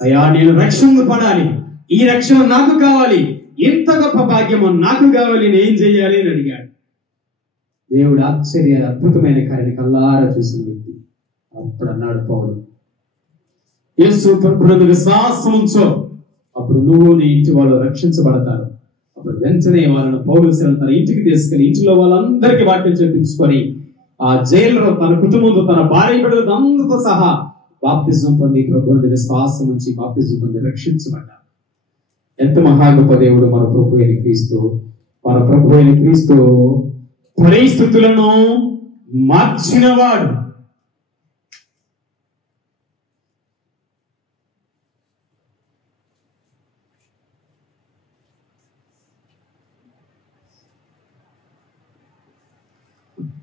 అయ్యా నేను రక్షణ పడాలి, ఈ రక్షణ నాకు కావాలి, ఎంత గొప్ప భాగ్యమో నాకు కావాలి, నేను చేయాలి అని అడిగాడు. దేవుడు ఆశ్చర్య అద్భుతమైన కార్యాన్ని కల్లారా చూసిన వ్యక్తి. అప్పుడు అన్నాడు పౌలు, యేసు ప్రభువునందు విశ్వాసం ఉంచో, అప్పుడు నువ్వు నీ ఇంటి వాళ్ళు రక్షించబడతారు. అప్పుడు వెంటనే వాళ్ళను పౌలు తన ఇంటికి తీసుకెళ్లి ఇంటిలో వాళ్ళందరికీ వాక్యం చెప్పించుకొని ఆ జైల్లో తన కుటుంబంతో తన భార్య బిడ్డలతో అందరితో సహా బాప్తిజం పొంది ప్రభువునందు విశ్వాసం ఉంచి బాప్తిజం పొంది రక్షించబడ్డారు. ఎంత మహా గొప్ప దేవుడు మన ప్రభు అయిన క్రీస్తు. మన ప్రభు అయిన క్రీస్తు పరిస్థితులను మార్చినవాడు.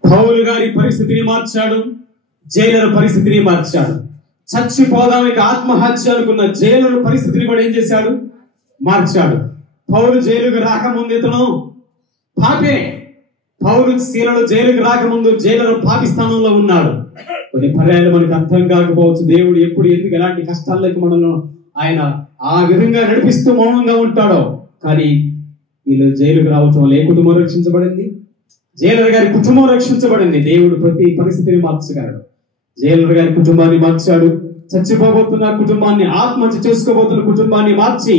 పౌలు గారి పరిస్థితిని మార్చాడు, జైలర్ పరిస్థితిని మార్చాడు. చచ్చిపోదానికి ఆత్మహత్య అనుకున్న జైలర్ పరిస్థితిని కూడా ఏం చేశాడు? మార్చాడు. పౌలు జైలుకు రాకముందు ఇతను పాపే. పౌలు శీలలు జైలుకు రాకముందు జైలర్ పాపి స్థానంలో ఉన్నాడు. కొన్ని పర్యాలు మనకు అర్థం కాకపోవచ్చు. దేవుడు ఎప్పుడు ఎందుకు ఎలాంటి కష్టాల్లోకి మనల్ని ఆయన ఆ విధంగా నడిపిస్తూ మౌనంగా ఉంటాడో. కానీ వీళ్ళు జైలుకు రావటం వల్ల ఏ కుటుంబం రక్షించబడింది? జైలర్ గారి కుటుంబం రక్షించబడింది. దేవుడు ప్రతి పరిస్థితిని మార్చగలడు. జైలర్ గారి కుటుంబాన్ని మార్చాడు. చచ్చిపోబోతున్న కుటుంబాన్ని, ఆత్మహత్య చేసుకోబోతున్న కుటుంబాన్ని మార్చి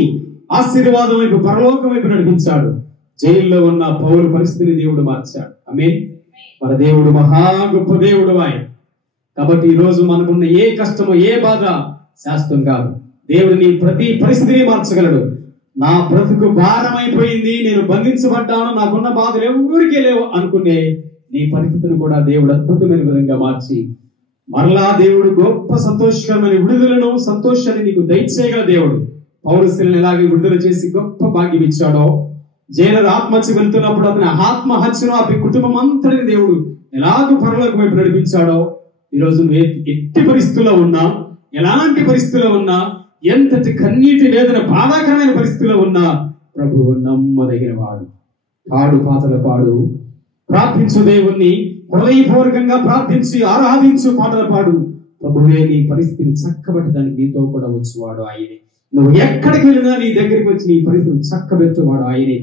ఆశీర్వాదం వైపు, పరలోకం వైపు నడిపించాడు. జైల్లో ఉన్న పౌలు పరిస్థితిని దేవుడు మార్చాడు. ఆమేన్. మన దేవుడు మహా గొప్ప దేవుడు ఆయన. కాబట్టి ఈ రోజు మనకున్న ఏ కష్టము, ఏ బాధ శాశ్వతం కాదు. దేవుడిని ప్రతి పరిస్థితిని మార్చగలడు. నా బ్రతుకు భారమైపోయింది, నేను బంధించబడ్డాను, నాకున్న బాధలు ఎవరికీ లేవు అనుకునే నీ పరిస్థితిని కూడా దేవుడు అద్భుతమైన విధంగా మార్చి మరలా దేవుడు గొప్ప సంతోషకరమైన విడుదలను, సంతోషాన్ని నీకు దయచేయగల దేవుడు. పౌరస్తులను ఎలాగే విడుదల చేసి గొప్ప భాగ్యం ఇచ్చాడో, జైలర్ ఆత్మహత్య వెళ్తున్నప్పుడు అతని ఆత్మహత్యను ఆ కుటుంబం అంతటిని దేవుడు ఎలాగో పరలోకం వైపు నడిపించాడో, ఈరోజు నువ్వు ఎట్టి పరిస్థితుల్లో ఉన్నా, ఎలాంటి పరిస్థితుల్లో ఉన్నా, ఎంతటి కన్నీటి వేదన బాధాకరమైన పరిస్థితుల్లో ఉన్నా ప్రభువు నమ్మదగిన వాడు. పాడు పాటల పాడు, ప్రార్థించు దేవుణ్ణి, హృదయపూర్వకంగా ప్రార్థించి ఆరాధించు పాటల పాడు. ప్రభువే నీ పరిస్థితిని చక్కబెట్టడానికి నీతో కూడా వచ్చేవాడు ఆయనే. నువ్వు ఎక్కడికి వెళ్ళినా నీ దగ్గరికి వచ్చి నీ పరిస్థితిని చక్కబెట్టేవాడు ఆయనే.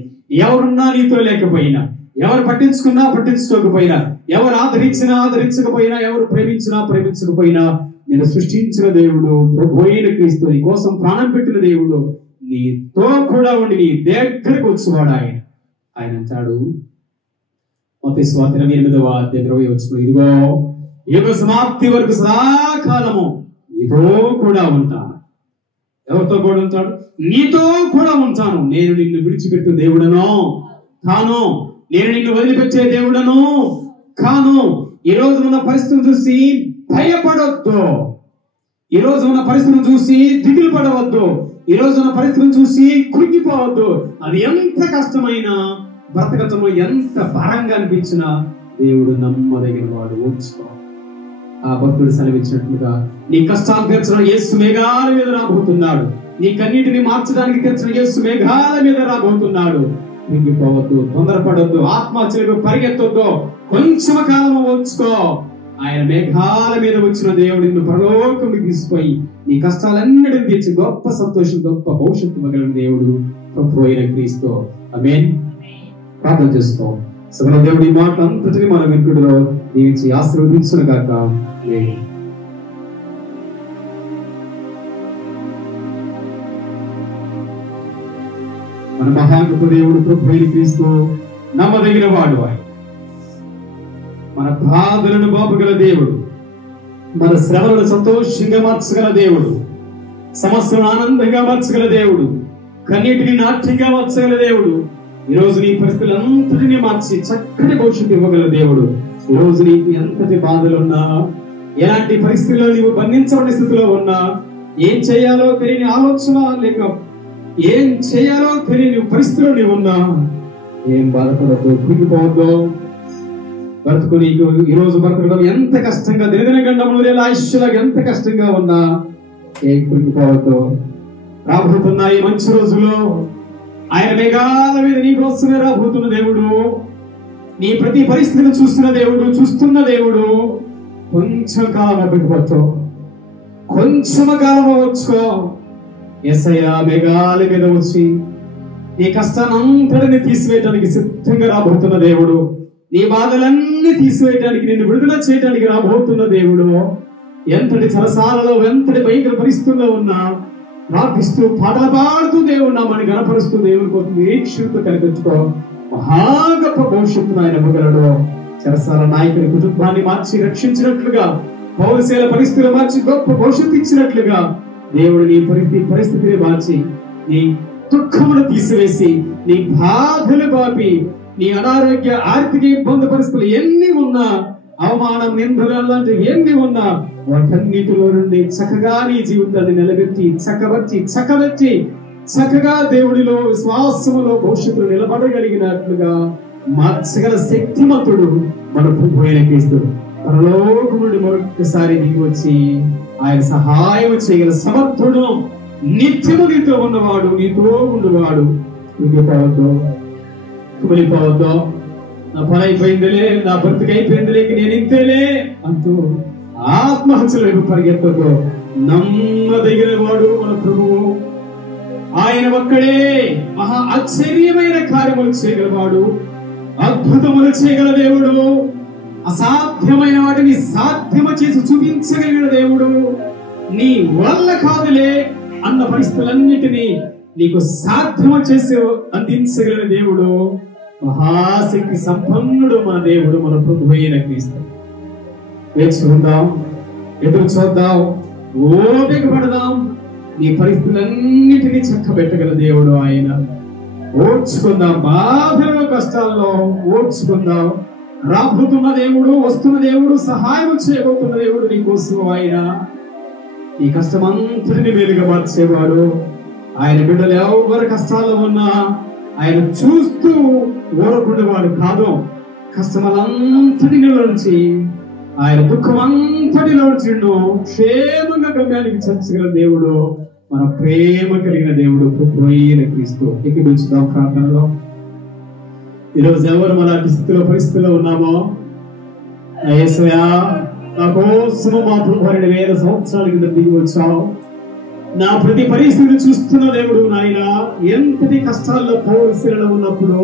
ఎవరున్నా నీతో లేకపోయినా, ఎవరు పట్టించుకున్నా పట్టించుకోకపోయినా, ఎవరు ఆదరించినా ఆదరించకపోయినా, ఎవరు ప్రేమించినా ప్రేమించకపోయినా, నేను సృష్టించిన దేవుడు ప్రభు అయిన క్రీస్తు, నీ కోసం ప్రాణం పెట్టిన దేవుడు నీతో కూడా ఉండి నీ దగ్గరకు వచ్చేవాడు ఆయన. ఆయన అంటాడు మత్తయి సువార్త 28వ అధ్యాయం 20వ వచనంలో, ఇదిగో యుగ సమాప్తి వరకు సదాకాలము నీతో కూడా ఉంటాను. ఎవరితో కూడా ఉంటాడు? నీతో కూడా ఉంటాను. నేను నిన్ను విడిచిపెట్టు దేవుడను కాను, నేను నిన్ను వదిలిపెట్టే దేవుడను కాను. ఈ రోజు ఉన్న పరిస్థితిని చూసి భయపడవద్దు, ఈ రోజు ఉన్న పరిస్థితిని చూసి దిగులు పడవద్దు, ఈ రోజు ఉన్న పరిస్థితిని చూసి కృంగిపోవద్దు. అది ఎంత కష్టమైనా, బ్రతకటంలో ఎంత భారంగా అనిపించినా దేవుడు నమ్మదగిన వాడు. ఓర్చుకో. ఆ భక్తుడు సెలవిచ్చినట్లుగా నీ కష్టాలు తీర్చడం యేసు మేఘాల మీద రాబోతున్నాడు. నీ కన్నీటిని మార్చడానికి తీర్చడం యేసు మేఘాల మీద రాబోతున్నాడు. కృంగిపోవద్దు, తొందరపడొద్దు, ఆత్మహత్యలకు పరిగెత్తొద్దు. కొంచెం కాలం ఓర్చుకో. ఆయన మేఘాల మీద వచ్చిన దేవుడు నిన్ను పరలోకంలోకి తీసుకుపోయి నీ కష్టాలన్నిటిని తీర్చి గొప్ప సంతోషం, గొప్ప భవిష్యత్తు ఇవ్వగలిగిన దేవుడు ప్రభువు అయిన క్రీస్తు. ఆమేన్. ప్రార్థన చేసుకో. సకల దేవుడి మాటలు అంతటిని మన వెనుకడిలో దీవించి ఆశీర్వదించును గాక. మన మహాగొప్ప దేవుడు ప్రభువు అయిన క్రీస్తు నమ్మదగిన వాడు. ఆయన మన బాధలను బాపగల దేవుడు, మన శ్రమలను సంతోషంగా మార్చగల దేవుడు, సమస్యలను ఆనందంగా మార్చగల దేవుడు, కన్నీటిని నాట్యంగా మార్చగల దేవుడు. ఈ రోజు నీ పరిస్థితులంతటినీ మార్చి చక్కటి భవిష్యత్తు ఇవ్వగల దేవుడు. ఈ రోజు నీకు ఎంతటి బాధలున్నా, ఎలాంటి పరిస్థితుల్లో నీవు బంధించబడిన స్థితిలో ఉన్నా, ఏం చేయాలో తెలియని ఆలోచన లేక ఏం చేయాలో తెలియని పరిస్థితిలో నీవు ఉన్నా, ఏం బాధపడద్దు, కృంగిపోవద్దు. బ్రతుకు నీకు ఈ రోజు బ్రతకడం ఎంత కష్టంగా, దినదిన గండంలో ఆయుష్లాగా ఎంత కష్టంగా ఉన్నా ఏం కృంగిపోవద్దు. రాబోతున్న ఈ మంచి రోజుల్లో ఆయన మేఘాల మీద నీ కోసమే రాబోతున్న దేవుడు, నీ ప్రతి పరిస్థితిని చూస్తున్న దేవుడు, చూస్తున్న దేవుడు. కొంచెం కాలం పెట్టుకోవచ్చు, కొంచెం కాలం వచ్చుకో. యేసయ్య మేఘాల మీద వచ్చి నీ కష్టాన్ని అంతటిని తీసివేయడానికి సిద్ధంగా రాబోతున్న దేవుడు, నీ బాధలన్నీ తీసివేయడానికి, నిన్ను విడుదల చేయడానికి రాబోతున్న దేవుడు. ఎంతటి సరసాలలో, ఎంతటి భయంకర పరిస్థితుల్లో ఉన్నా ప్రార్థిస్తూ పాటలు పాడుతూ దేవుడు నామని గణపరుస్తూ దేవుని కోసం నిరీక్షణతో కనిపించుకో. మహాగొప్ప భవిష్యత్తును ఆయన ఇవ్వగలడు. చెరసాల నాయకుని కుటుంబాన్ని మార్చి రక్షించినట్లుగా, పౌరసేల పరిస్థితులు మార్చి గొప్ప భవిష్యత్తు ఇచ్చినట్లుగా దేవుడు నీ పరిస్థితిని మార్చి నీ దుఃఖమును తీసివేసి, నీ బాధలు పాపి, నీ అనారోగ్య ఆర్థిక ఇబ్బంది పరిస్థితులు ఎన్ని ఉన్నా, అవమానం, నిందలు అలాంటివి ఎన్ని ఉన్నా, వాటన్నిటిలో నుండి చక్కగా నీ జీవితాన్ని నిలబెట్టి చక్కబెట్టి చక్కగా దేవుడిలో విశ్వాసములో భవిష్యత్తులో నిలబడగలిగినట్లుగా మార్చగల శక్తిమంతుడు మన ప్రభువు అయిన క్రీస్తు. పరలోకము నుండి మరొకసారి దిగి వచ్చి ఆయన సహాయం చేయగల సమర్థుడు, నిత్యము నీతో ఉన్నవాడు, నీతో ఉండేవాడు. కుమిలిపోవద్దు, నా పని అయిపోయిందిలే, నా బ్రతికైపోయిందిలే, నేను ఇంతేలే అంటూ ఆత్మహత్యల వైపు పరిగెత్తదు. నమ్మదగిన వాడు మన ప్రభువు. ఆయన ఒక్కడే మహా ఆశ్చర్యమైన కార్యములు చేయగలవాడు, అద్భుతములు చేయగల దేవుడు, అసాధ్యమైన వాటిని సాధ్యము చేసి చూపించగలిగిన దేవుడు. నీ వల్ల కాదులే అన్న పరిస్థితులన్నిటినీ నీకు సాధ్యము చేసి అందించగలిగిన దేవుడు, మహాశక్తి సంపన్నుడు మన దేవుడు, మన ప్రభువు అయిన క్రీస్తు. వేచి ఉందాం, ఎదురు చూద్దాం, ఓపిక పడదాం. నీ పరిస్థితులన్నిటినీ చక్కబెట్టగల దేవుడు ఆయన. ఓర్చుకుందాం, బాధలో కష్టాల్లో ఓర్చుకుందాం. రాబోతున్న దేవుడు, వస్తున్న దేవుడు, సహాయం చేయబోతున్న దేవుడు నీ కోసం ఆయన. ఈ కష్టమంతటిని మేలుగా మార్చేవాడు. ఆయన బిడ్డలు ఎవరి కష్టాల్లో ఉన్నా ఆయన చూస్తూ ఓరకుండేవాడు కాదు. కష్టమంతటిలో నుంచి, ఆయన దుఃఖం అంతటిలో నుంచి క్షేమంగా గమ్యానికి చేర్చగల దేవుడు, మన ప్రేమ కలిగిన దేవుడు, ప్రభువైన క్రీస్తు. ఎక్కిపించుదాం ప్రార్థనలో. ఈరోజు ఎవరు అలాంటి స్థితిలో, పరిస్థితిలో ఉన్నామో, యేసయ్యా నా కోసము మా ప్రభు 2000 సంవత్సరాల కింద దిగి వచ్చావు. నా ప్రతి పరిస్థితిని చూస్తున్న దేవుడు నాయన. ఎంతటి కష్టాల్లో పౌరుశీలలో ఉన్నప్పుడు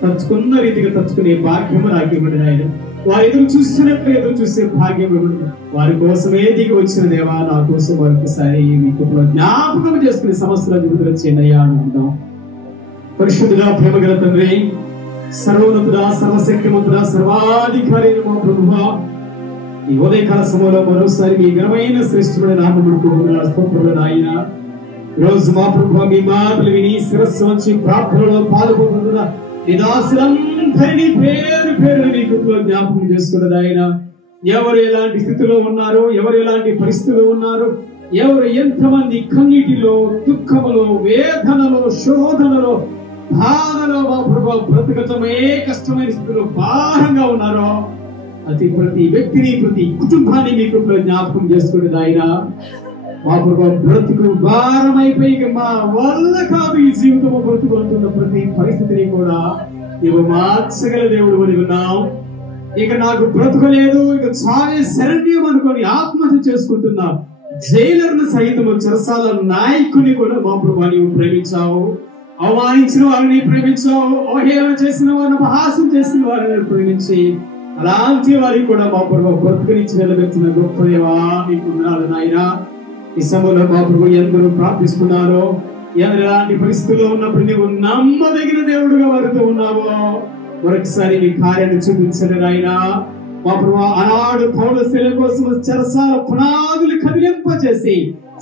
తచ్చుకున్న రీతిగా తచ్చుకునే భాగ్యము నాకు ఇవ్వండి నాయన. వారు ఎదురు చూస్తున్నట్లు ఎదురు చూసే భాగ్యం ఇవ్వండి. వారి కోసమే దిగి వచ్చిన దేవా, నా కోసం మరొకసారి మీకు జ్ఞాపకం చేసుకునే సమస్యల విడుదల చేయండి అయ్యా అనుకుందాం. పరిశుద్ధుడా, ప్రేమగల తండ్రి, సర్వోన్నతుడా, సర్వశక్తిమంతుడా, సర్వాధికారి మా ప్రభువా, ఈ ఉదయకాల సమయంలో మరోసారి మీ ఘనమైన శ్రేష్టమైన నామమును స్తోత్రములు నాయన. రోజు మా ప్రభువా, మీ మాటలు విని శిరస్సు వంచి ప్రార్థనలో పాల్గొంటున్న నీ దాసులందరినీ పేరు పేరు మీ కృపలో జ్ఞాపకం చేసుకున్నది ఆయన. ఎవరు ఎలాంటి స్థితిలో ఉన్నారు, ఎవరు ఎలాంటి పరిస్థితుల్లో ఉన్నారు, ఎవరు ఎంతమంది కన్నీటిలో, దుఃఖములో, వేదనలో, శోధనలో, బాధలో మా ప్రభువా బ్రతకటమే కష్టమైన స్థితిలో భారంగా ఉన్నారో ప్రతి వ్యక్తిని, ప్రతి కుటుంబాన్ని మీ కృపలో జ్ఞాపకం చేసుకునేది ఆయన. మా ప్రభువా బ్రతుకు భారమైపోయి మా వల్ల కాదు ఈ జీవితము బ్రతుకు అంటున్న ప్రతి పరిస్థితిని కూడా నీవు మార్చగల దేవుడు అని ఉన్నావు. ఇక నాకు బ్రతుకు లేదు, ఇక చావే శరణ్యం అనుకొని ఆత్మహత్య చేసుకుంటున్నా జైలర్ను సైతం, చెరసాల నాయకుని కూడా మా ప్రభువా నీవు ప్రేమించావు. అవమానించిన వారిని ప్రేమించావు, అవహేళన చేసిన వారిని, అపహాసం చేసిన వారిని ప్రేమించి అలాంటి వారికి కూడా మా ప్రభువా బ్రతుకునిచ్చి నిలబెట్టిన గొప్ప దేవా నీకు ఉన్నాడు నాయన. ఈ సమయంలో మా ప్రభు ఎందరూ ప్రార్థిస్తున్నారో, ఎలాంటి పరిస్థితుల్లో ఉన్నప్పుడు నీవు నమ్మదగిన దేవుడుగా వారితో ఉన్నావో మరొకసారి నీ కార్యాన్ని చూపించండి నాయన. మా ప్రభువా ఆనాడు పౌలశీల కోసం చెరసాల పునాదులు కదిలింపచేసి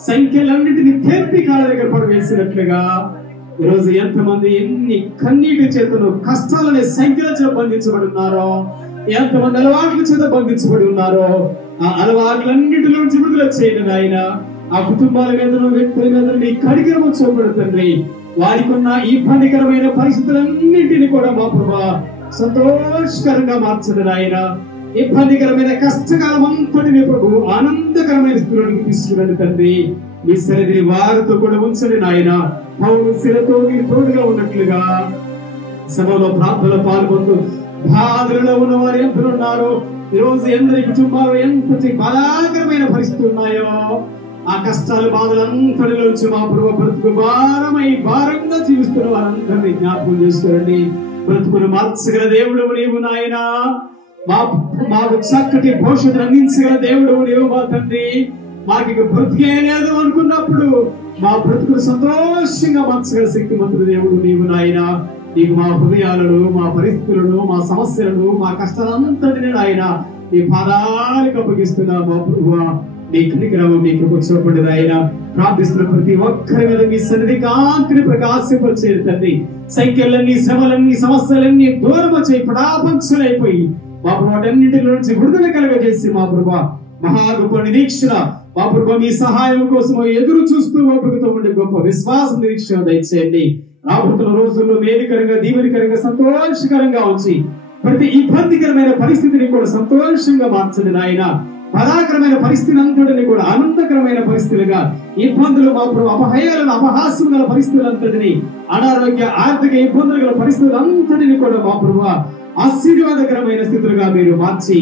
సంఖ్యలన్నింటినీ తెప్పి కాళ్ళ దగ్గర పడవేసినట్లుగా ఈరోజు ఎంతమంది ఎన్ని కన్నీటి చేతులు, కష్టాలనే సంఖ్యల చేత బంధించబడి ఉన్నారో, ఎంతమంది అలవాట్ల చేత బంధించబడి ఉన్నారో, ఆ అలవాట్లన్నింటిలో నుంచి విడుదల చేయండి నాయన. ఆ కుటుంబాల మీద, వ్యక్తుల మీద నీ కనికరము చూపెడుతుంది. వారికి ఉన్న ఇబ్బందికరమైన పరిస్థితులన్నింటినీ కూడా మా ప్రభువా సంతోషకరంగా మార్చండి నాయన. ఇబ్బందికరమైన కష్టకాలం అంతటిని ప్రభు ఆనందకరమైన స్థితిలోనికి తీసుకురండి తండ్రి. మీ సన్నిధిని వారితో కూడా ఉంచండి నాయన. పౌరుశీలతో మీరు తోడుగా ఉన్నట్లుగా సభలో ప్రార్థనలో పాల్గొంటూ బాధలలో ఉన్న వారు ఎందరు ఉన్నారో, ఈరోజు ఎందరి కుటుంబాలు ఎంతటి బాధాకరమైన పరిస్థితులు ఉన్నాయో, ఆ కష్టాలు, బాధలంతటిలోంచి మా ప్రభువా బ్రతుకు భారంగా జీవిస్తున్న వారందరినీ జ్ఞాపకం చేసుకోండి. బ్రతుకును మార్చగల దేవుడు నీవు నాయన. మాకు చక్కటి భవిష్యత్తును అందించగల దేవుడు నీవు మా తండ్రి. మాకు ఇక బ్రతికే లేదు అనుకున్నప్పుడు మా బ్రతుకును సంతోషంగా మార్చగల శక్తిమంతుడు దేవుడు నీవు నాయన. నీకు మా హృదయాలను, మా పరిస్థితులను, మా సమస్యలను, మా కష్టాలంతటిని నాయన నీ పాదాలకు అప్పగిస్తున్నా మా ప్రభువా. నీ కనికరము, నీ కృప చూపండి నాయన. ప్రార్థిస్తున్న ప్రతి ఒక్కరి మీద మీ సన్నిధి కాంతిని ప్రకాశింపచేయండి తండ్రి. సంఖ్యలన్నీ, శ్రమలన్నీ, సమస్యలన్నీ దూరం చేయి పటాపంచలైపోయి మా వాటన్నింటిలో నుంచి విడుదల కలగజేసి మా ప్రభువా మహా గొప్ప నిరీక్షణ, మా ప్రభువా మీ సహాయం కోసం ఎదురు చూస్తూ ఓపికతో ఉండే గొప్ప విశ్వాస నిరీక్షణ దయచేయండి. రాబోతున్న రోజుల్లో మేలుకరంగా, దీవెనకరంగా, సంతోషకరంగా ఉంచి ప్రతి ఇబ్బందికరమైన పరిస్థితిని కూడా సంతోషంగా మార్చండి నాయన. బాధాకరమైన పరిస్థితి అంతటిని కూడా ఆనందకరమైన పరిస్థితులుగా, ఇబ్బందులు మా ప్రభు అపహేళన, అపహాస్యం గల పరిస్థితులంతటిని, అనారోగ్య, ఆర్థిక ఇబ్బందులు గల పరిస్థితులంతటిని కూడా మా ప్రభు ఆశీర్వాదకరమైన స్థితులుగా మీరు మార్చి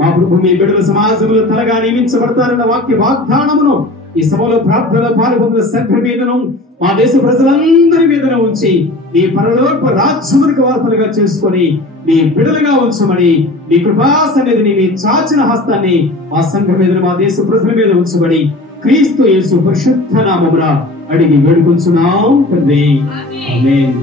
మా ప్రభు మీ బిడ్డల సమాజంలో తలగా నియమించబడతారన్న వాక్య వాగ్దానమును ఈ సభలో ప్రార్థన పాల్గొన్న సభ్యుల మీదను, మా దేశ ప్రజలందరి మీదను ఉంచి మీ పరలోక రాజ్యములకు వారసులుగా చేసుకొని మీ బిడ్డలుగా ఉంచమని మీ కృపా సన్నిధిని, మీ చాచిన హస్తాన్ని మా సంఘం మీద, మా దేశ ప్రజల మీద ఉంచబడి క్రీస్తు యేసు పరిశుద్ధ నామమున అడిగి వేడుకొంచున్నాం తండ్రి. ఆమేన్.